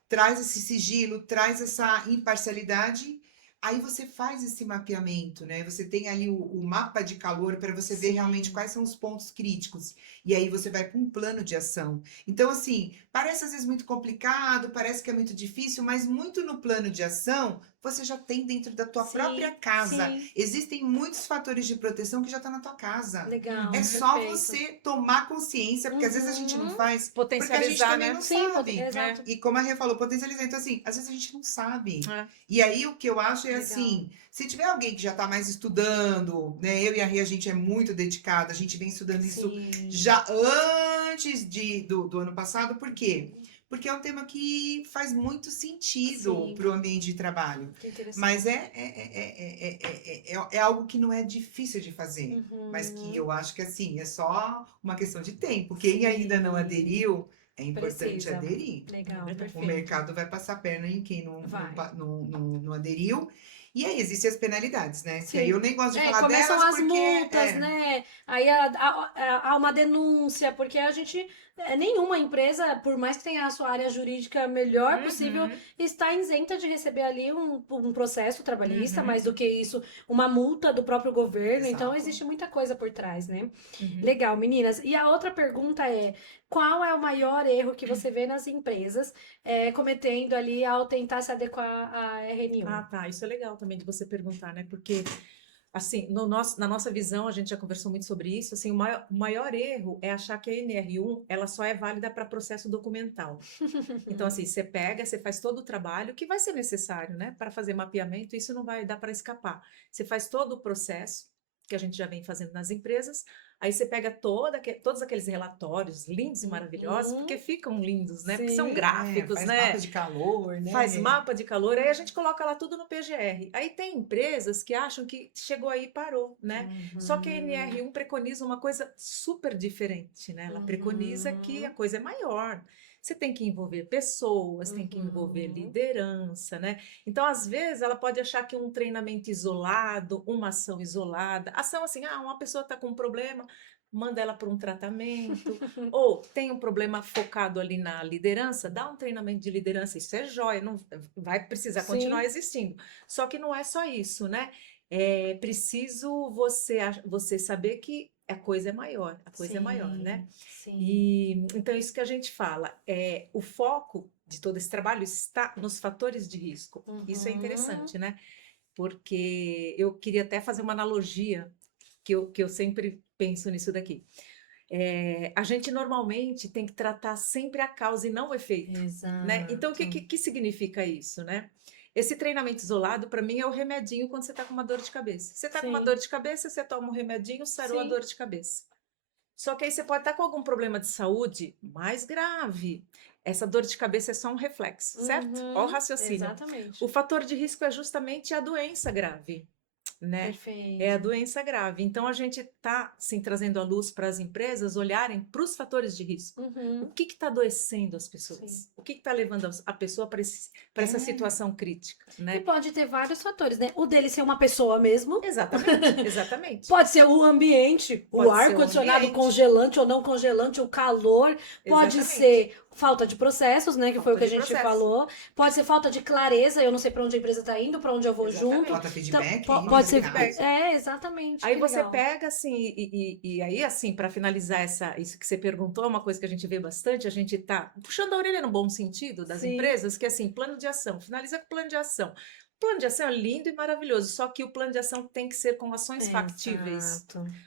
Traz esse sigilo, traz essa imparcialidade. Aí você faz esse mapeamento, né? Você tem ali o mapa de calor para você ver realmente quais são os pontos críticos. E aí você vai para um plano de ação. Então, assim, parece às vezes muito complicado, parece que é muito difícil, mas muito no plano de ação você já tem dentro da tua própria casa. Existem muitos fatores de proteção que já estão na tua casa. Legal. É só perfeito. você tomar consciência, porque às vezes a gente não faz, porque a gente Potencializar, também né? não Sim, sabe. exato. E como a Rê falou, potencializar. Então, assim, às vezes a gente não sabe. É. E aí, o que eu acho é Legal. assim, se tiver alguém que já está mais estudando, né? Eu e a Rê, a gente é muito dedicada, a gente vem estudando isso Sim. já antes do ano passado. Por quê? Porque é um tema que faz muito sentido Sim. para o ambiente de trabalho. Que interessante. Mas é algo que não é difícil de fazer. Mas que eu acho que, assim, é só uma questão de tempo. Quem ainda não aderiu, é importante Precisa. aderir. Legal, O perfeito. O mercado vai passar a perna em quem Vai. não aderiu. E aí existem as penalidades, né? Sim. Que aí eu nem gosto de falar começam delas as porque... multas, né? Aí há uma denúncia, porque a gente, nenhuma empresa, por mais que tenha a sua área jurídica melhor possível, está isenta de receber ali um processo trabalhista, mais do que isso, uma multa do próprio governo. Então, Exato. existe muita coisa por trás, né? Legal, meninas. E a outra pergunta é: qual é o maior erro que você vê nas empresas cometendo ali ao tentar se adequar à RN1? Ah, tá. Isso é legal também de você perguntar, né? Porque, assim, na nossa visão, a gente já conversou muito sobre isso, assim, o maior erro é achar que a NR1, ela só é válida para processo documental. Então, assim, você pega, você faz todo o trabalho que vai ser necessário, né? Para fazer mapeamento, isso não vai dar para escapar. Você faz todo o processo que a gente já vem fazendo nas empresas, aí você pega todos aqueles relatórios lindos e maravilhosos, porque ficam lindos, né? Porque são Sim. gráficos, faz né? mapa de calor, né? Faz mapa de calor, aí a gente coloca lá tudo no PGR. Aí tem empresas que acham que chegou aí e parou, né? Só que a NR1 preconiza uma coisa super diferente, né? Ela preconiza que a coisa é maior. Você tem que envolver pessoas, tem que envolver liderança, né? Então, às vezes, ela pode achar que um treinamento isolado, uma ação isolada, ação assim, uma pessoa está com um problema, manda ela para um tratamento, ou tem um problema focado ali na liderança, dá um treinamento de liderança, isso é jóia, não vai precisar continuar existindo. Só que não é só isso, né? É preciso você saber que a coisa é maior, a coisa é maior, né? Sim. E então isso que a gente fala, o foco de todo esse trabalho está nos fatores de risco. Isso é interessante, né? Porque eu queria até fazer uma analogia que eu sempre penso nisso daqui. A gente normalmente tem que tratar sempre a causa e não o efeito, né? Então, o que significa isso, né? Esse treinamento isolado, para mim, é o remedinho quando você está com uma dor de cabeça. Você está com uma dor de cabeça, você toma um remedinho, sarou a dor de cabeça. Só que aí você pode estar com algum problema de saúde mais grave. Essa dor de cabeça é só um reflexo, certo? Olha o raciocínio. Exatamente. O fator de risco é justamente a doença grave, né? Perfeito. É a doença grave. Então, a gente está, sim, trazendo à luz para as empresas olharem para os fatores de risco. O que está adoecendo as pessoas? Sim. O que está levando a pessoa para essa situação crítica, né? E pode ter vários fatores, né? O dele ser uma pessoa mesmo. Exatamente, exatamente. Pode ser o ambiente, o ar-condicionado congelante ou não congelante, o calor. Pode ser falta de processos, né? Que foi o que a gente falou. Pode ser falta de clareza. Eu não sei para onde a empresa está indo, para onde eu vou junto. Falta feedback. Então, pode ser feedback. Exatamente. Aí você pega assim, e aí, assim, para finalizar isso que você perguntou, uma coisa que a gente vê bastante, a gente tá puxando a orelha no bom sentido das empresas, que é assim, plano de ação, finaliza com plano de ação. O plano de ação é lindo e maravilhoso, só que o plano de ação tem que ser com ações factíveis.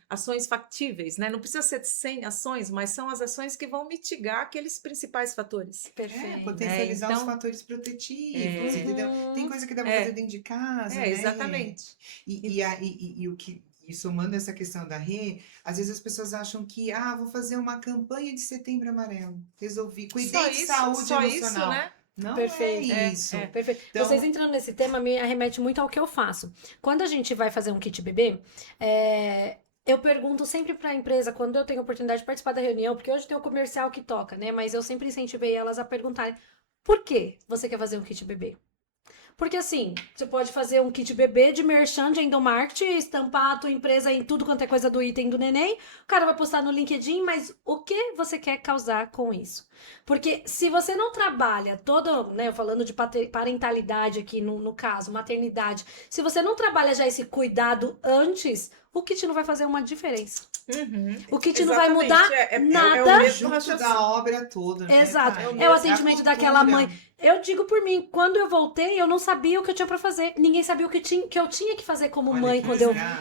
Ações factíveis, né? Não precisa ser 100 ações, mas são as ações que vão mitigar aqueles principais fatores. Perfeito. Potencializar os fatores protetivos, entendeu? Tem coisa que dá pra fazer dentro de casa, né? Exatamente. E o que... E somando essa questão da Rê, às vezes as pessoas acham que, vou fazer uma campanha de Setembro Amarelo. Resolvi. Cuidei de saúde emocional. Isso, né? Não perfeito. É isso. Perfeito. Então, vocês entrando nesse tema me arremete muito ao que eu faço. Quando a gente vai fazer um kit bebê, eu pergunto sempre para a empresa, quando eu tenho oportunidade de participar da reunião, porque hoje tem o comercial que toca, né? Mas eu sempre incentivei elas a perguntarem, por que você quer fazer um kit bebê? Porque assim, você pode fazer um kit bebê de merchan, de endomarketing, estampar a tua empresa em tudo quanto é coisa do item do neném, o cara vai postar no LinkedIn, mas o que você quer causar com isso? Porque se você não trabalha todo, né, falando de parentalidade aqui no caso, maternidade, se você não trabalha já esse cuidado antes, o kit não vai fazer uma diferença. O kit não vai mudar nada. É o mesmo da obra toda. Exato. Né, é o atendimento daquela mãe. Eu digo por mim, quando eu voltei, eu não sabia o que eu tinha pra fazer. Ninguém sabia o que eu tinha que fazer como mãe.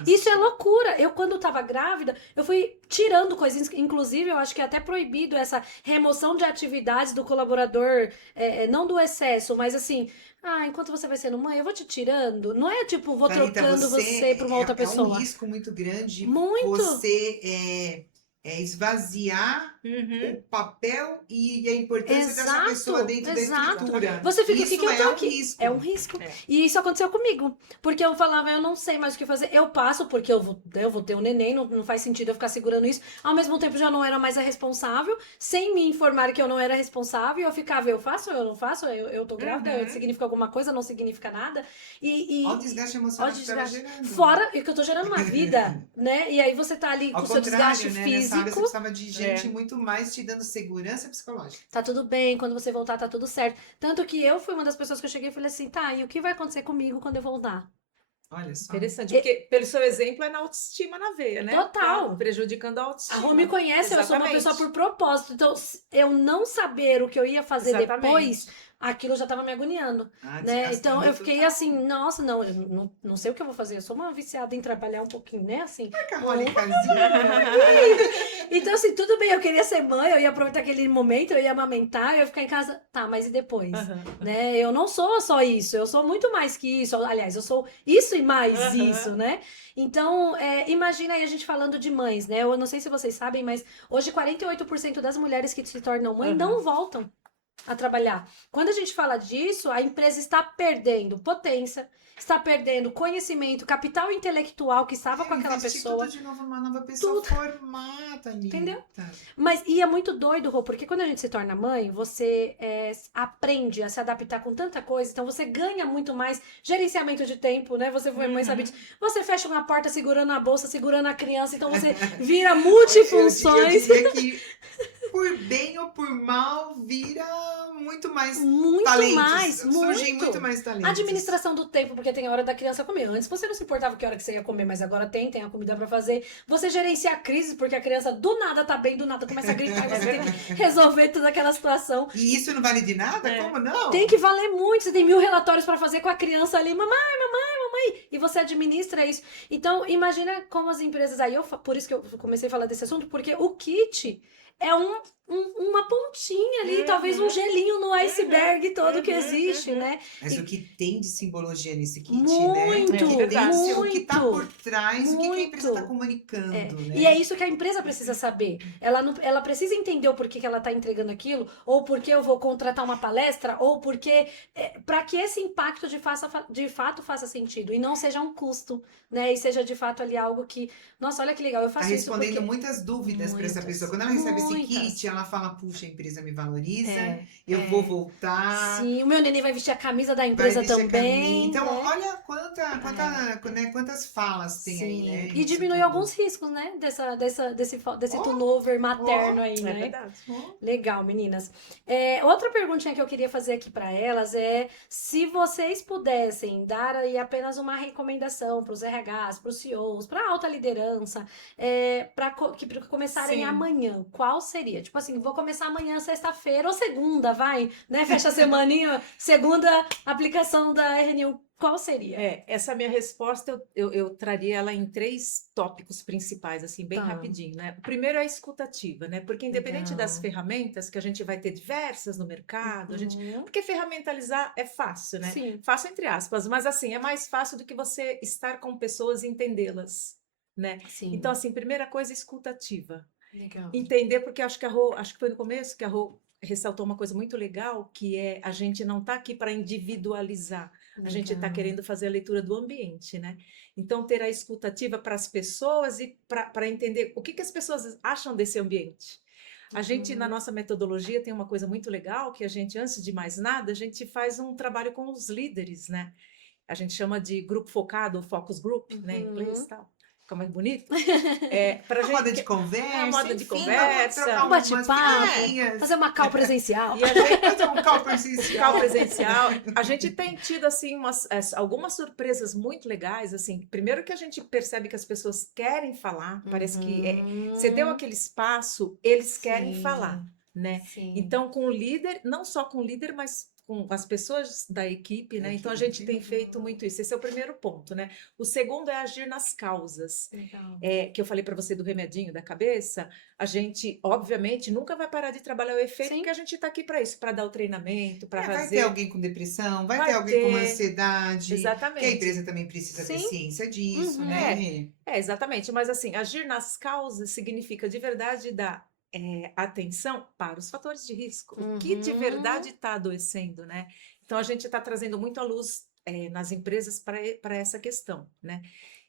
Isso é loucura. Eu, quando tava grávida, eu fui tirando coisas. Inclusive, eu acho que é até proibido essa remoção de atividades do colaborador, não do excesso, mas assim, enquanto você vai sendo mãe, eu vou te tirando. Não é tipo, vou trocando você pra uma outra pessoa. É um risco muito grande. Muito. Você esvaziar o papel e a importância dessa pessoa dentro da estrutura. Você fica, isso o que eu tô aqui? Risco. É um risco. E isso aconteceu comigo. Porque eu falava, eu não sei mais o que fazer. Eu passo, porque eu vou ter um neném, não faz sentido eu ficar segurando isso. Ao mesmo tempo, já não era mais a responsável. Sem me informar que eu não era responsável, eu ficava, eu faço, eu não faço, eu tô grávida, significa alguma coisa, não significa nada. Olha o desgaste emocional que você tava gerando. Fora que eu tô gerando uma vida, né? E aí você tá ali com o seu desgaste físico. Você precisava de gente muito mais te dando segurança psicológica. Tá tudo bem, quando você voltar tá tudo certo. Tanto que eu fui uma das pessoas que eu cheguei e falei assim, e o que vai acontecer comigo quando eu voltar? Olha só. Interessante, porque pelo seu exemplo é na autoestima na veia, né? Total. Tá prejudicando a autoestima. A Rô me conhece, eu sou uma pessoa por propósito. Então, eu não saber o que eu ia fazer depois, aquilo já tava me agoniando, né? Então, eu fiquei assim, nossa, eu não sei o que eu vou fazer. Eu sou uma viciada em trabalhar um pouquinho, né? Assim. Então, assim, tudo bem, eu queria ser mãe, eu ia aproveitar aquele momento, eu ia amamentar, eu ia ficar em casa. Tá, mas e depois? Né? Eu não sou só isso, eu sou muito mais que isso. Aliás, eu sou isso e mais isso, né? Então, imagina aí a gente falando de mães, né? Eu não sei se vocês sabem, mas hoje 48% das mulheres que se tornam mãe não voltam a trabalhar. Quando a gente fala disso, a empresa está perdendo potência, está perdendo conhecimento, capital intelectual que estava com aquela pessoa. Tudo de novo, uma nova pessoa formada, entendeu? Mas e é muito doido, Rô, porque quando a gente se torna mãe, você aprende a se adaptar com tanta coisa, então você ganha muito mais gerenciamento de tempo, né? Você foi mãe, sabe disso. Você fecha uma porta segurando a bolsa, segurando a criança, então você vira multifunções. Eu diria que por bem ou por mal, vira muito mais Muito talentos. mais, Surgem muito. muito mais talentos. Administração do tempo, porque tem a hora da criança comer. Antes você não se importava que hora que você ia comer, mas agora tem a comida pra fazer. Você gerencia a crise, porque a criança do nada tá bem, do nada começa a gritar, e você tem que resolver toda aquela situação. E isso não vale de nada? É. Como não? Tem que valer muito, você tem 1000 relatórios pra fazer com a criança ali, mamãe, e você administra isso. Então, imagina como as empresas aí, por isso que eu comecei a falar desse assunto, porque o kit é uma pontinha ali, talvez um gelinho no iceberg todo que existe, né? Mas o que tem de simbologia nesse kit, Muito, né? O que verdade. tem, o que tá muito, por trás, o que a empresa está muito. comunicando, né? E é isso que a empresa precisa saber. Ela precisa entender o porquê que ela está entregando aquilo, ou porque eu vou contratar uma palestra, ou porque para que esse impacto de fato faça sentido e não seja um custo, né? E seja de fato ali algo que, nossa, olha que legal, eu Tá faço isso respondendo porque muitas dúvidas para essa muitas, pessoa. Quando ela recebe esse muitas. kit, ela fala: puxa, a empresa me valoriza, É, eu vou voltar. Sim, o meu neném vai vestir a camisa da Vai empresa vestir a camisa. também. Então, né? olha quantas falas tem aí, Sim. né? E Isso diminui tudo. alguns riscos, né? Desse Ó, turnover materno ó, aí, É né? verdade. Legal, meninas. Outra perguntinha que eu queria fazer aqui para elas é se vocês pudessem dar aí apenas uma recomendação para os RHs, para os CEOs, para alta liderança, para começarem Sim. amanhã, qual seria? Tipo assim, vou começar amanhã, sexta-feira ou segunda, vai, né? Fecha a semaninha, segunda aplicação da RN1. Qual seria? Essa minha resposta eu traria ela em 3 tópicos principais, assim, bem Tá. rapidinho, né? O primeiro é a escutativa, né? Porque independente das Legal. ferramentas, que a gente vai ter diversas no mercado, Uhum. porque ferramentalizar é fácil, né? Sim. Fácil entre aspas, mas assim, é mais fácil do que você estar com pessoas e entendê-las, né? Sim. Então, assim, primeira coisa, escutativa. Legal. Entender, porque acho que acho que foi no começo que a Rô ressaltou uma coisa muito legal, que é a gente não está aqui para individualizar, a gente está Legal. querendo fazer a leitura do ambiente, né? Então, ter a escutativa para as pessoas e para entender o que as pessoas acham desse ambiente. A gente, na nossa metodologia, tem uma coisa muito legal, que a gente, antes de mais nada, a gente faz um trabalho com os líderes, né? A gente chama de grupo focado, focus group, né, em inglês e tal. Fica mais bonito. Pra Uma roda de conversa, uma roda de enfim, conversa, trocar Um umas bate-papo, figurinhas. fazer uma call presencial. E a gente Fazer um call presencial. Cal presencial, a gente tem tido assim algumas surpresas muito legais, assim. Primeiro que a gente percebe que as pessoas querem falar, parece que você deu aquele espaço, eles querem Sim. falar, né? Sim. Então, com o líder, não só com o líder, mas com as pessoas da equipe, né? Então a gente tem feito muito isso. Esse é o primeiro ponto, né? O segundo é agir nas causas. Legal. Que eu falei para você do remedinho da cabeça, a gente, obviamente, nunca vai parar de trabalhar o efeito, Sim. porque a gente está aqui para isso, para dar o treinamento, para Vai ter fazer. alguém com depressão, vai Vai ter alguém com ter. ansiedade. Que a Exatamente. empresa também precisa ter Sim. ciência disso, Uhum. né? Exatamente. Mas assim, agir nas causas significa de verdade dar atenção para os fatores de risco. O que de verdade está adoecendo, né? Então a gente está trazendo muito à luz nas empresas para essa questão, né?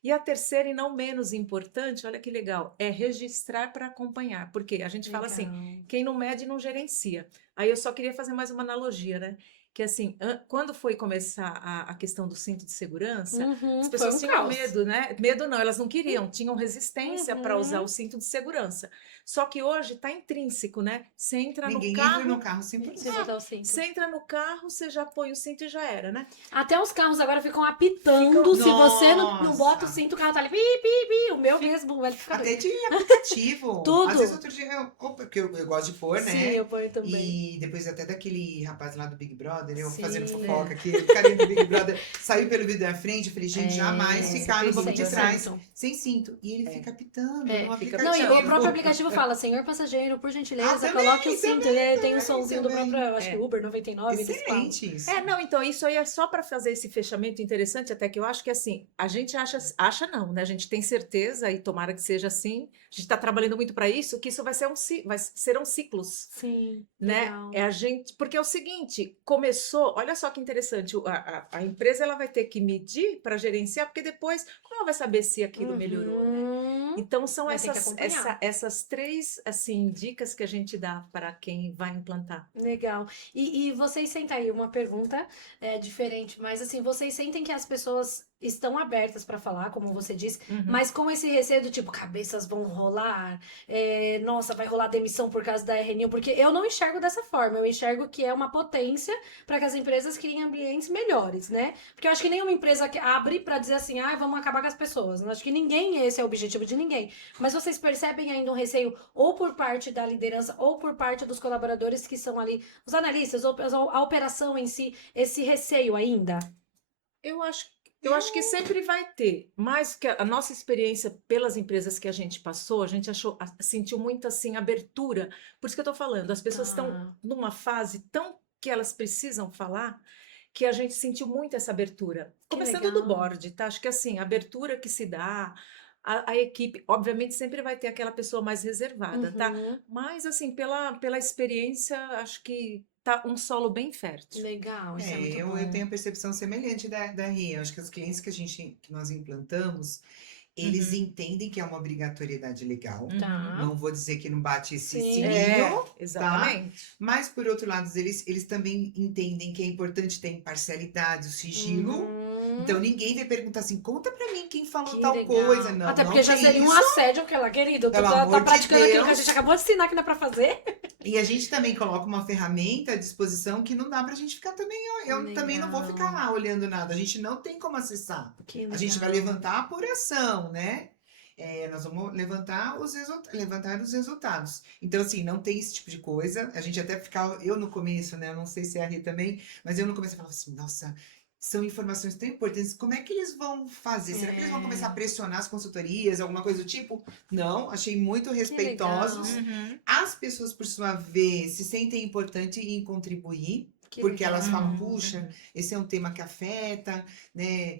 E a terceira, e não menos importante, olha que legal, é registrar para acompanhar. Porque a gente fala assim, quem não mede não gerencia. Aí eu só queria fazer mais uma analogia, né? Que assim, quando foi começar a questão do cinto de segurança, as pessoas tinham medo, né? Medo não, elas não queriam, tinham resistência para usar o cinto de segurança. Só que hoje está intrínseco, né? Você entra Ninguém no carro, entra no carro sem Você botar o cinto. você entra no carro, você já põe o cinto e já era, né? Até os carros agora ficam apitando. Se você não Nossa. bota o cinto, o carro tá ali. Pi, pi, pi. O meu mesmo, ele fica Até doido. de aplicativo. Tudo. Às vezes outro dia, porque eu gosto de pôr, né? Sim, eu ponho também. E depois até daquele rapaz lá do Big Brother, eu Sim, fazendo fofoca aqui, o carinha do Big Brother saiu pelo vidro da frente, eu falei, gente, jamais ficar no banco de sem trás cinto. sem cinto. E ele fica apitando no fica aplicativo. Não, e o próprio aplicativo fala, senhor passageiro, por gentileza, também, coloque o cinto. também, Tem um sonzinho do também. próprio, acho que Uber 99, eles falam. Excelente isso. Não, então isso aí é só para fazer esse fechamento interessante, até que eu acho que assim, a gente acha não, né? A gente tem certeza, e tomara que seja assim, a gente está trabalhando muito para isso, que isso serão ciclos. Sim, Né? legal. Porque é o seguinte, começou, olha só que interessante, a empresa ela vai ter que medir para gerenciar, porque depois, como ela vai saber se aquilo melhorou, né? Então são Vai ter que acompanhar. essas 3 assim, dicas que a gente dá para quem vai implantar. Legal. E vocês sentem aí uma pergunta diferente, mas assim, vocês sentem que as pessoas estão abertas para falar, como você disse, Uhum. mas com esse receio do tipo, cabeças vão rolar, nossa, vai rolar demissão por causa da RNU, porque eu não enxergo dessa forma, eu enxergo que é uma potência para que as empresas criem ambientes melhores, né? Porque eu acho que nenhuma empresa que abre para dizer assim, ah, vamos acabar com as pessoas. Eu acho que ninguém, esse é o objetivo de ninguém. Mas vocês percebem ainda um receio, ou por parte da liderança, ou por parte dos colaboradores que são ali, os analistas, ou a operação em si, esse receio ainda? Eu acho que sempre vai ter, mas que a nossa experiência pelas empresas que a gente passou, a gente sentiu muito assim abertura. Por isso que eu estou falando, as pessoas estão Tá. numa fase tão que elas precisam falar que a gente sentiu muito essa abertura. Que Começando do legal. board, tá? Acho que assim, a abertura que se dá, a equipe, obviamente sempre vai ter aquela pessoa mais reservada, tá? Uhum. Mas assim, pela experiência, acho que tá um solo bem fértil. Legal, isso é muito Eu bom. tenho a percepção semelhante da Ria. Acho que os clientes que nós implantamos, eles Uhum. entendem que é uma obrigatoriedade legal. Tá. Não vou dizer que não bate esse Sim. sininho, tá? Exatamente. Mas, por outro lado, eles também entendem que é importante ter imparcialidade, o sigilo. Uhum. Então, ninguém vai perguntar assim, conta pra mim quem falou Que tal legal. coisa. Não, Até não porque já tem seria um isso. assédio, porque ela, querido, tu Pelo tá amor de praticando aquilo que a Deus. gente acabou de ensinar que não é pra fazer. E a gente também coloca uma ferramenta à disposição que não dá pra gente ficar também. Eu também não vou ficar Legal. lá olhando nada. A gente não tem como acessar. Que A gente vai legal. levantar a apuração, né? Nós vamos levantar os resultados. Então, assim, não tem esse tipo de coisa. A gente até ficava, eu no começo, né? Eu não sei se é a Rê também, mas eu no começo falava assim, nossa, são informações tão importantes. Como é que eles vão fazer? Será que eles vão começar a pressionar as consultorias, alguma coisa do tipo? Não, achei muito Que respeitosos. legal. Uhum. As pessoas, por sua vez, se sentem importantes em contribuir, Que porque legal. elas falam, Uhum. puxa, esse é um tema que afeta, né?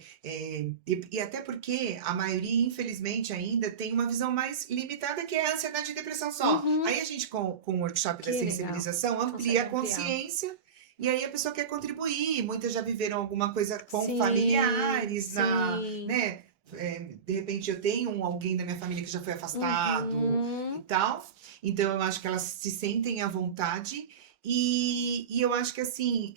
E até porque a maioria, infelizmente, ainda tem uma visão mais limitada, que é a ansiedade e depressão só. Uhum. Aí a gente, com o workshop da Que legal. sensibilização, Consegue amplia a ampliar. consciência. E aí a pessoa quer contribuir. Muitas já viveram alguma coisa com Sim, familiares, sim. né? De repente eu tenho alguém da minha família que já foi afastado e Uhum. tal. Então eu acho que elas se sentem à vontade. E eu acho que assim,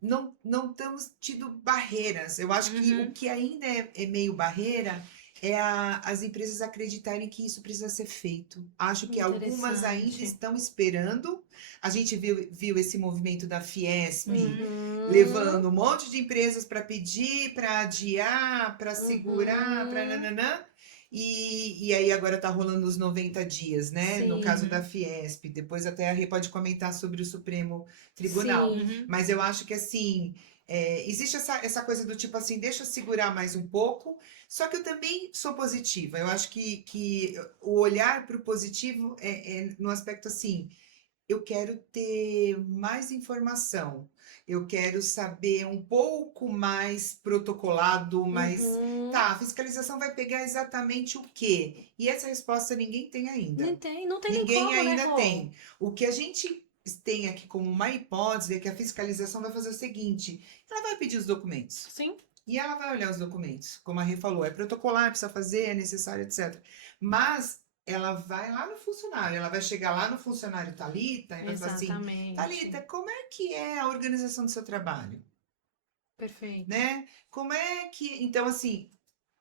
não estamos tido barreiras. Eu acho que o Uhum. que ainda é meio barreira é as empresas acreditarem que isso precisa ser feito. Acho que algumas ainda Interessante. estão esperando. A gente viu esse movimento da Fiesp Uhum. levando um monte de empresas para pedir, para adiar, para segurar, para Uhum. nananã. E aí agora tá rolando os 90 dias, né? No caso Sim. da Fiesp. Depois até a Rê pode comentar sobre o Supremo Tribunal. Sim. Uhum. Mas eu acho que assim, existe essa coisa do tipo assim, deixa eu segurar mais um pouco. Só que eu também sou positiva. Eu acho que o olhar para o positivo é no aspecto assim, eu quero ter mais informação. Eu quero saber um pouco mais protocolado, mais. Uhum. Tá, a fiscalização vai pegar exatamente o quê? E essa resposta ninguém tem ainda. Não tem nem Ninguém como, né, ainda Rô? tem. O que a gente tem aqui como uma hipótese é que a fiscalização vai fazer o seguinte: ela vai pedir os documentos. Sim. E ela vai olhar os documentos. Como a Rê falou, é protocolar, precisa fazer, é necessário, etc. Mas ela vai lá no funcionário, ela vai chegar lá no funcionário Thalita e vai falar assim: Exatamente. Thalita, como é que é a organização do seu trabalho? Perfeito. Né? Como é que. Então, assim,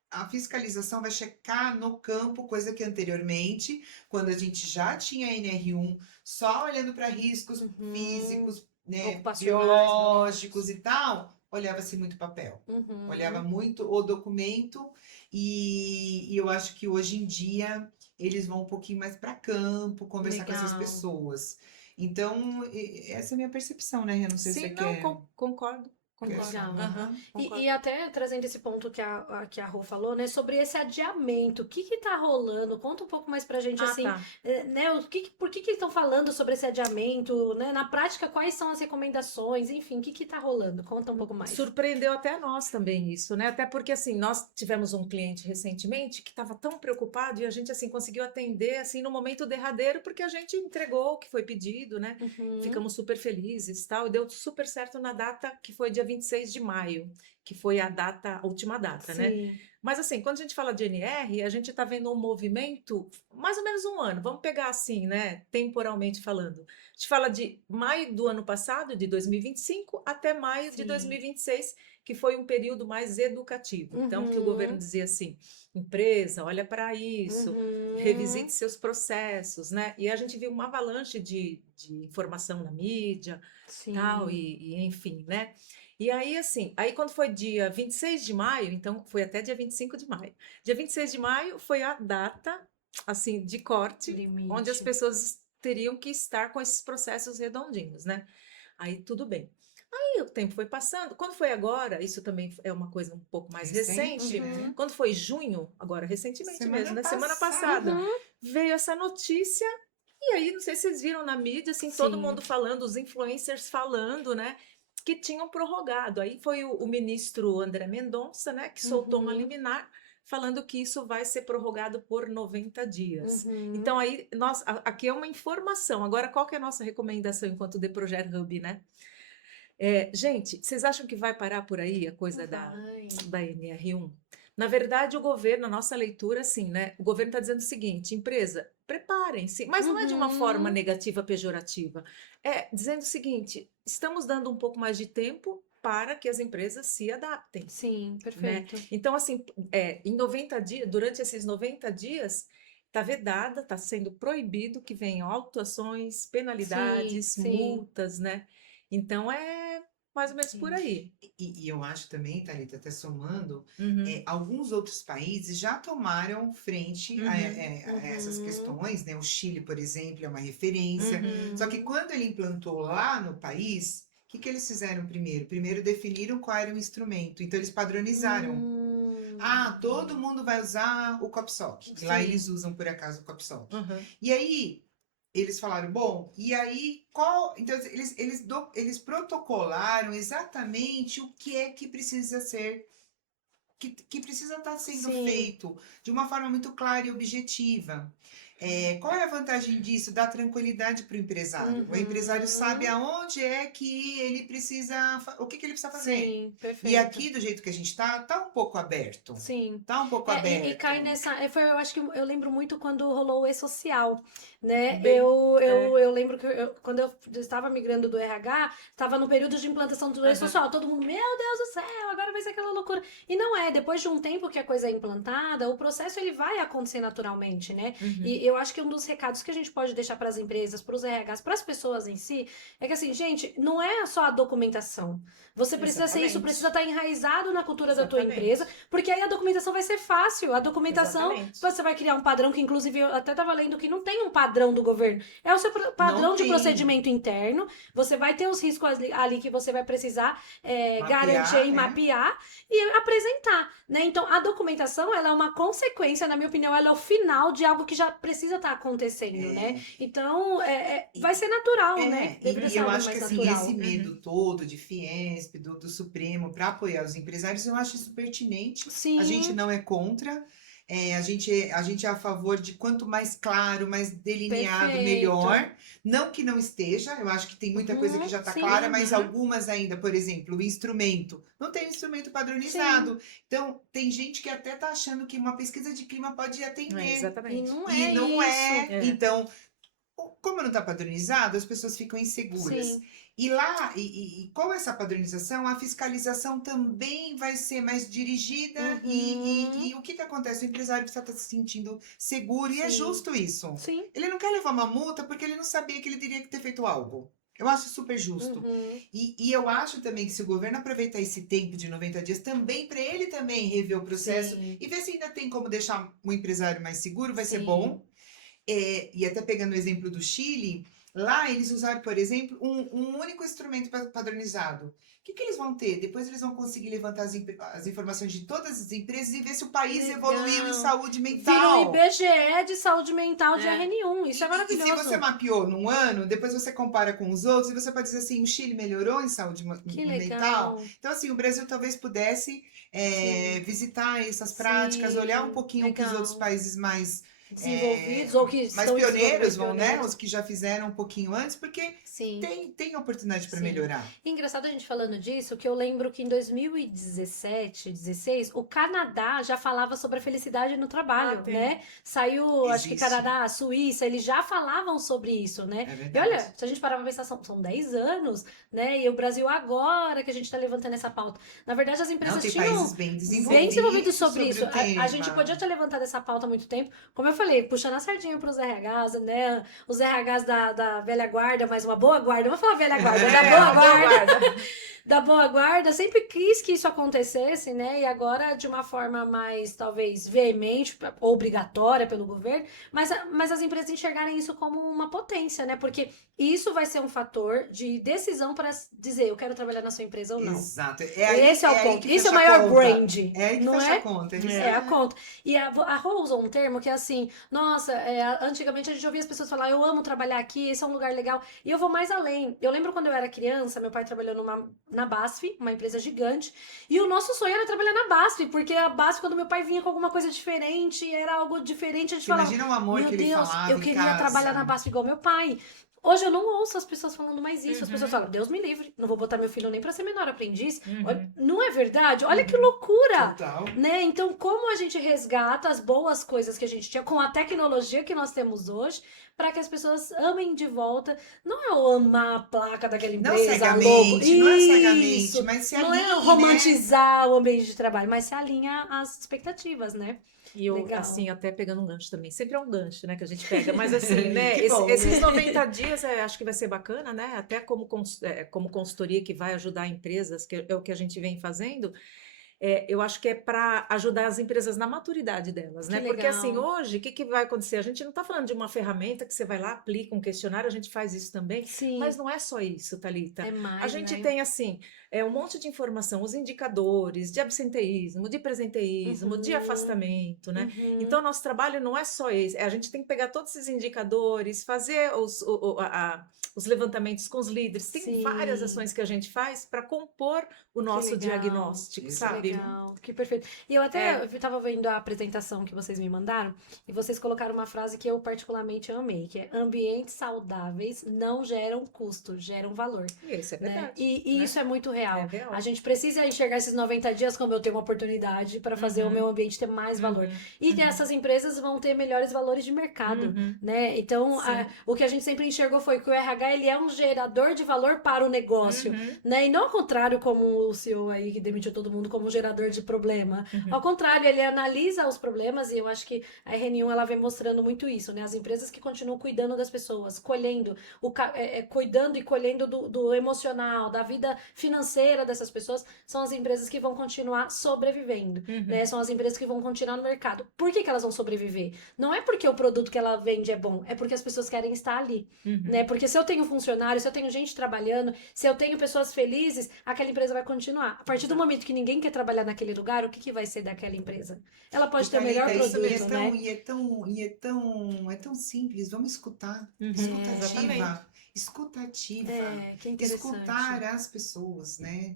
a fiscalização vai checar no campo, coisa que anteriormente, quando a gente já tinha NR1, só olhando para riscos Uhum. físicos, né, Ocupacionais, biológicos e tal, olhava-se muito papel. Uhum. Olhava muito o documento e eu acho que hoje em dia eles vão um pouquinho mais para campo, conversar com essas Legal. pessoas. Então, essa é a minha percepção, né? Eu não sei se Sim, você não, quer. concordo. Legal. Aham, concordo. E até trazendo esse ponto que a Rô falou, né, sobre esse adiamento, o que tá rolando? Conta um pouco mais pra gente, assim, Tá. né, por que estão falando sobre esse adiamento, né, na prática, quais são as recomendações, enfim, o que tá rolando? Conta um pouco mais. Surpreendeu até nós também isso, né? Até porque assim, nós tivemos um cliente recentemente que estava tão preocupado e a gente assim conseguiu atender assim no momento derradeiro porque a gente entregou o que foi pedido, né? Uhum. Ficamos super felizes, tal, e deu super certo na data que foi dia 26 de maio, que foi a última data, né? Sim. Mas assim, quando a gente fala de NR, a gente está vendo um movimento, mais ou menos um ano, vamos pegar assim, né, temporalmente falando. A gente fala de maio do ano passado, de 2025, até maio de Sim. 2026, que foi um período mais educativo. Então, que o governo dizia assim, empresa, olha para isso, revisite seus processos, né? E a gente viu uma avalanche de informação na mídia, tal, Sim. e enfim, né? E aí, assim, aí quando foi dia 26 de maio, então foi até dia 25 de maio. Dia 26 de maio foi a data, assim, de corte, onde as Limite. pessoas teriam que estar com esses processos redondinhos, né? Aí tudo bem. Aí o tempo foi passando. Quando foi agora, isso também é uma coisa um pouco mais Recente, recente. né? Quando foi junho, agora recentemente mesmo, Semana né? Semana passada. passada, veio essa notícia. E aí, não sei se vocês viram na mídia, assim, todo Sim. mundo falando, os influencers falando, né? Que tinham prorrogado. Aí foi o ministro André Mendonça, né? Que soltou uma liminar falando que isso vai ser prorrogado por 90 dias. Então, aí, nós, aqui é uma informação. Agora, qual que é a nossa recomendação enquanto The Project Hub, né? Gente, vocês acham que vai parar por aí a coisa Vai. da NR1? Na verdade, o governo, a nossa leitura, assim, né? O governo está dizendo o seguinte: empresa, preparem-se, mas não é de uma forma negativa, pejorativa. É dizendo o seguinte: estamos dando um pouco mais de tempo para que as empresas se adaptem, Sim, né? perfeito. Então, assim, em 90 dias, durante esses 90 dias, está vedada, está sendo proibido que venham autuações, Sim, penalidades, sim. multas, né? Então, é mais ou menos por aí. E eu acho também, Thalita, até somando, Uhum, alguns outros países já tomaram frente a, a essas questões, né? O Chile, por exemplo, é uma referência. Só que quando ele implantou lá no país, o que que eles fizeram primeiro? Primeiro definiram qual era o instrumento, então eles padronizaram. Ah, todo mundo vai usar o COPSOC. E lá Sim. eles usam, por acaso, o COPSOC. uhum. E aí, eles falaram, bom, e aí qual. Então, eles protocolaram exatamente o que é que precisa ser. Que precisa estar sendo Sim. feito de uma forma muito clara e objetiva. Qual é a vantagem disso? Dar tranquilidade para o empresário. O empresário sabe aonde é que ele precisa, o que que ele precisa fazer. Sim, E perfeito. aqui, do jeito que a gente está, tá um pouco aberto. Sim. Tá um pouco E aberto. cai nessa. Eu acho que eu lembro muito quando rolou o e-social, né? Bem, Eu lembro que quando eu estava migrando do RH, estava no período de implantação do Aham. e-social. Todo mundo, meu Deus do céu, agora vai ser aquela loucura. E não é. Depois de um tempo que a coisa é implantada, o processo ele vai acontecer naturalmente, né? Uhum. E eu acho que um dos recados que a gente pode deixar para as empresas, para os RHs, para as pessoas em si, é que assim, gente, não é só a documentação. Você precisa ser isso, Exatamente. precisa estar enraizado na cultura da tua Exatamente. empresa, porque aí a documentação vai ser fácil. A documentação, Exatamente. você vai criar um padrão que, inclusive, eu até estava lendo que não tem um padrão do governo. É o seu padrão Não de tem. procedimento interno. Você vai ter os riscos ali que você vai precisar Mapear, garantir e né? mapear e apresentar, né? Então, a documentação, ela é uma consequência, na minha opinião, ela é o final de algo que já precisa estar acontecendo, né? Então, vai ser natural, né? Deveria E ser eu algo acho que mais assim, natural. esse medo todo de Fiesp, do Supremo, para apoiar os empresários, eu acho isso pertinente. Sim. A gente não é contra. A gente é a favor de quanto mais claro, mais delineado, Perfeito. melhor. Não que não esteja, eu acho que tem muita coisa que já está sim. clara, mas algumas ainda, por exemplo, o instrumento. Não tem um instrumento padronizado. Então, tem gente que até está achando que uma pesquisa de clima pode atender. E Exatamente. não E é não isso. é. Então, como não está padronizado, as pessoas ficam inseguras. Sim. E lá, e com essa padronização, a fiscalização também vai ser mais dirigida. E o que que acontece? O empresário precisa estar se sentindo seguro, e é Sim. justo isso. Sim. Ele não quer levar uma multa porque ele não sabia que ele teria que ter feito algo. Eu acho super justo. E eu acho também que se o governo aproveitar esse tempo de 90 dias também, para ele também rever o processo Sim. e ver se ainda tem como deixar o empresário mais seguro, vai ser Sim. bom. E até pegando o exemplo do Chile, lá eles usaram, por exemplo, um único instrumento padronizado. O que que eles vão ter? Depois eles vão conseguir levantar as informações de todas as empresas e ver se o país Legal. evoluiu em saúde Vira mental. um IBGE de saúde mental de R1. Isso é E maravilhoso. se você mapeou num ano, depois você compara com os outros e você pode dizer assim, o Chile melhorou em saúde Que mental. legal. Então, assim, o Brasil talvez pudesse Sim. visitar essas práticas, olhar um pouquinho o que os Legal. outros países mais desenvolvidos ou que mais estão pioneiros desenvolvendo, né? pioneiros. Os que já fizeram um pouquinho antes, porque Sim. tem oportunidade para Sim. melhorar. Engraçado a gente falando disso, que eu lembro que em 2017, 16, o Canadá já falava sobre a felicidade no trabalho, tem. né? Saiu, acho que Existe. Canadá, Suíça, eles já falavam sobre isso, né? É E verdade. olha, se a gente parar pra pensar, são 10 anos, né? E o Brasil agora que a gente tá levantando essa pauta. Na verdade, as Não, empresas tem tinham países bem bem desenvolvidos sobre sobre isso. o A gente tema. podia ter levantado essa pauta há muito tempo. Como eu falei, puxando a sardinha pros RHs, né? Os RHs da velha guarda, mas uma boa guarda. Vamos falar velha guarda, da boa a guarda. Da boa guarda, sempre quis que isso acontecesse, né? E agora de uma forma mais, talvez, veemente, ou obrigatória pelo governo, mas as empresas enxergarem isso como uma potência, né? Porque isso vai ser um fator de decisão para dizer, eu quero trabalhar na sua empresa ou não. Exato. Esse é o aí ponto. que Isso é o fecha a maior conta. brand, É aí que não fecha é? a conta. Isso É a conta. E a Rô usou um termo que é assim, nossa, antigamente a gente ouvia as pessoas falar, eu amo trabalhar aqui, esse é um lugar legal. E eu vou mais além. Eu lembro quando eu era criança, meu pai trabalhou na BASF, uma empresa gigante, e o nosso sonho era trabalhar na BASF, porque a BASF, quando meu pai vinha com alguma coisa diferente, era algo diferente, a gente Você falava, imagina o amor meu que ele Deus, falava eu em queria casa. trabalhar na BASF igual meu pai. Hoje eu não ouço as pessoas falando mais isso. As Uhum. pessoas falam, Deus me livre, não vou botar meu filho nem pra ser menor aprendiz. Uhum. Não é verdade? Olha que loucura! Total. Né? Então, como a gente resgata as boas coisas que a gente tinha com a tecnologia que nós temos hoje, para que as pessoas amem de volta. Não é o amar a placa daquela Não empresa, cegamente, não é cegamente, isso. mas se Não é alinhe, né? romantizar o ambiente de trabalho, mas se alinha às expectativas, né? E eu, Legal. assim, até pegando um gancho também. Sempre é um gancho, né, que a gente pega. Mas, assim, né, Que bom, esses né? 90 dias acho que vai ser bacana, né? Até como consultoria que vai ajudar empresas, que é o que a gente vem fazendo. Eu acho que é para ajudar as empresas na maturidade delas, Que né? Porque, assim, legal. hoje, o que vai acontecer? A gente não está falando de uma ferramenta que você vai lá, aplica um questionário, a gente faz isso também. Sim. Mas não é só isso, Thalita. É mais, A gente né? tem, assim, um monte de informação, os indicadores de absenteísmo, de presenteísmo, de afastamento, né? Uhum. Então, nosso trabalho não é só esse. A gente tem que pegar todos esses indicadores, fazer os levantamentos com os líderes. Tem Sim. várias ações que a gente faz para compor o nosso legal. diagnóstico, Que sabe? Legal, que perfeito. E eu até estava vendo a apresentação que vocês me mandaram e vocês colocaram uma frase que eu particularmente amei, que é ambientes saudáveis não geram custo, geram valor. E isso é Né? verdade. E né? isso é muito real. É real. A gente precisa enxergar esses 90 dias como eu tenho uma oportunidade para fazer o meu ambiente ter mais valor. E essas empresas vão ter melhores valores de mercado, né? Então, o que a gente sempre enxergou foi que o RH ele é um gerador de valor para o negócio, né? E não ao contrário como o CEO aí que demitiu todo mundo como um gerador de problema. Ao contrário, ele analisa os problemas e eu acho que a RN1 ela vem mostrando muito isso, né? As empresas que continuam cuidando das pessoas, colhendo, cuidando e colhendo do emocional, da vida financeira dessas pessoas, são as empresas que vão continuar sobrevivendo, né? São as empresas que vão continuar no mercado. Por que elas vão sobreviver? Não é porque o produto que ela vende é bom, é porque as pessoas querem estar ali, né? Porque se eu tenho funcionário, se eu tenho gente trabalhando, se eu tenho pessoas felizes, aquela empresa vai continuar. A partir do momento que ninguém quer trabalhar naquele lugar, o que vai ser daquela empresa? Ela pode ter o melhor produto, né? É tão simples. Vamos escutar. Exatamente. Escutativa. Que interessante. Escutar as pessoas, né?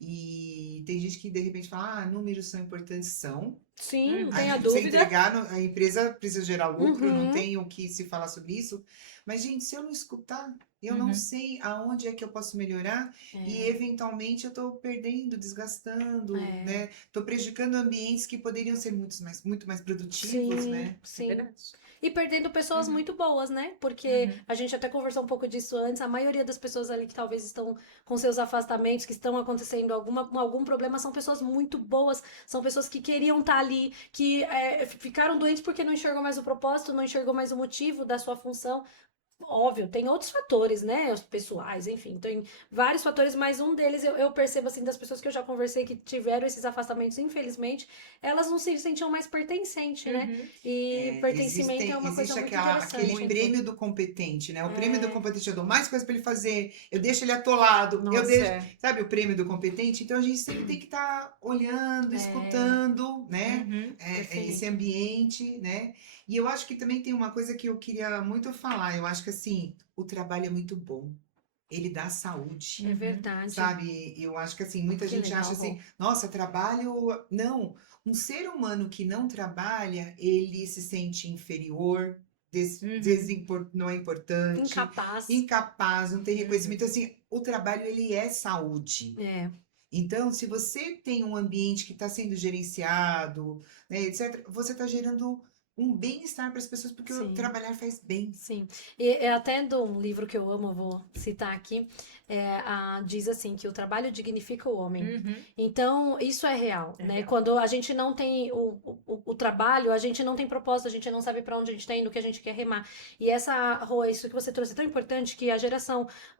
E tem gente que de repente fala, números são importantes, são. Sim, não A tenha gente precisa dúvida. entregar, a empresa precisa gerar lucro, não tem o que se falar sobre isso. Mas, gente, se eu não escutar, eu não sei aonde é que eu posso melhorar e, eventualmente, eu estou perdendo, desgastando, né? Estou prejudicando ambientes que poderiam ser muito mais produtivos, né? Sim. É verdade. E perdendo pessoas muito boas, né? Porque a gente até conversou um pouco disso antes. A maioria das pessoas ali que talvez estão com seus afastamentos, que estão acontecendo algum problema, são pessoas muito boas. São pessoas que queriam estar ali, que ficaram doentes porque não enxergou mais o propósito, não enxergou mais o motivo da sua função. Óbvio, tem outros fatores, né? Os pessoais, enfim, tem vários fatores, mas um deles eu percebo, assim, das pessoas que eu já conversei que tiveram esses afastamentos, infelizmente, elas não se sentiam mais pertencentes, né? E pertencimento é uma coisa muito interessante. Aquele prêmio do competente, né? O prêmio do competente, eu dou mais coisa para ele fazer, eu deixo ele atolado, sabe o prêmio do competente? Então a gente sempre tem que estar olhando, escutando, né? Esse ambiente, né? E eu acho que também tem uma coisa que eu queria muito falar. Eu acho que, assim, o trabalho é muito bom. Ele dá saúde. É verdade. Sabe? Eu acho que, assim, muita gente legal, acha assim, nossa, trabalho... Não, Um ser humano que não trabalha, ele se sente inferior, não é importante, Incapaz. incapaz, não tem Uhum. reconhecimento. Assim, o trabalho, ele é saúde. É, Então, se você tem um ambiente que está sendo gerenciado, né, etc., você está gerando um bem-estar para as pessoas, porque o sim. trabalhar faz bem. Sim, e é até de um livro que eu amo, eu vou citar aqui, diz assim que o trabalho dignifica o homem. Uhum. Então, isso é real, É né? real. Quando a gente não tem o trabalho, a gente não tem propósito, a gente não sabe para onde a gente está indo, o que a gente quer remar. E Rô, isso que você trouxe é tão importante que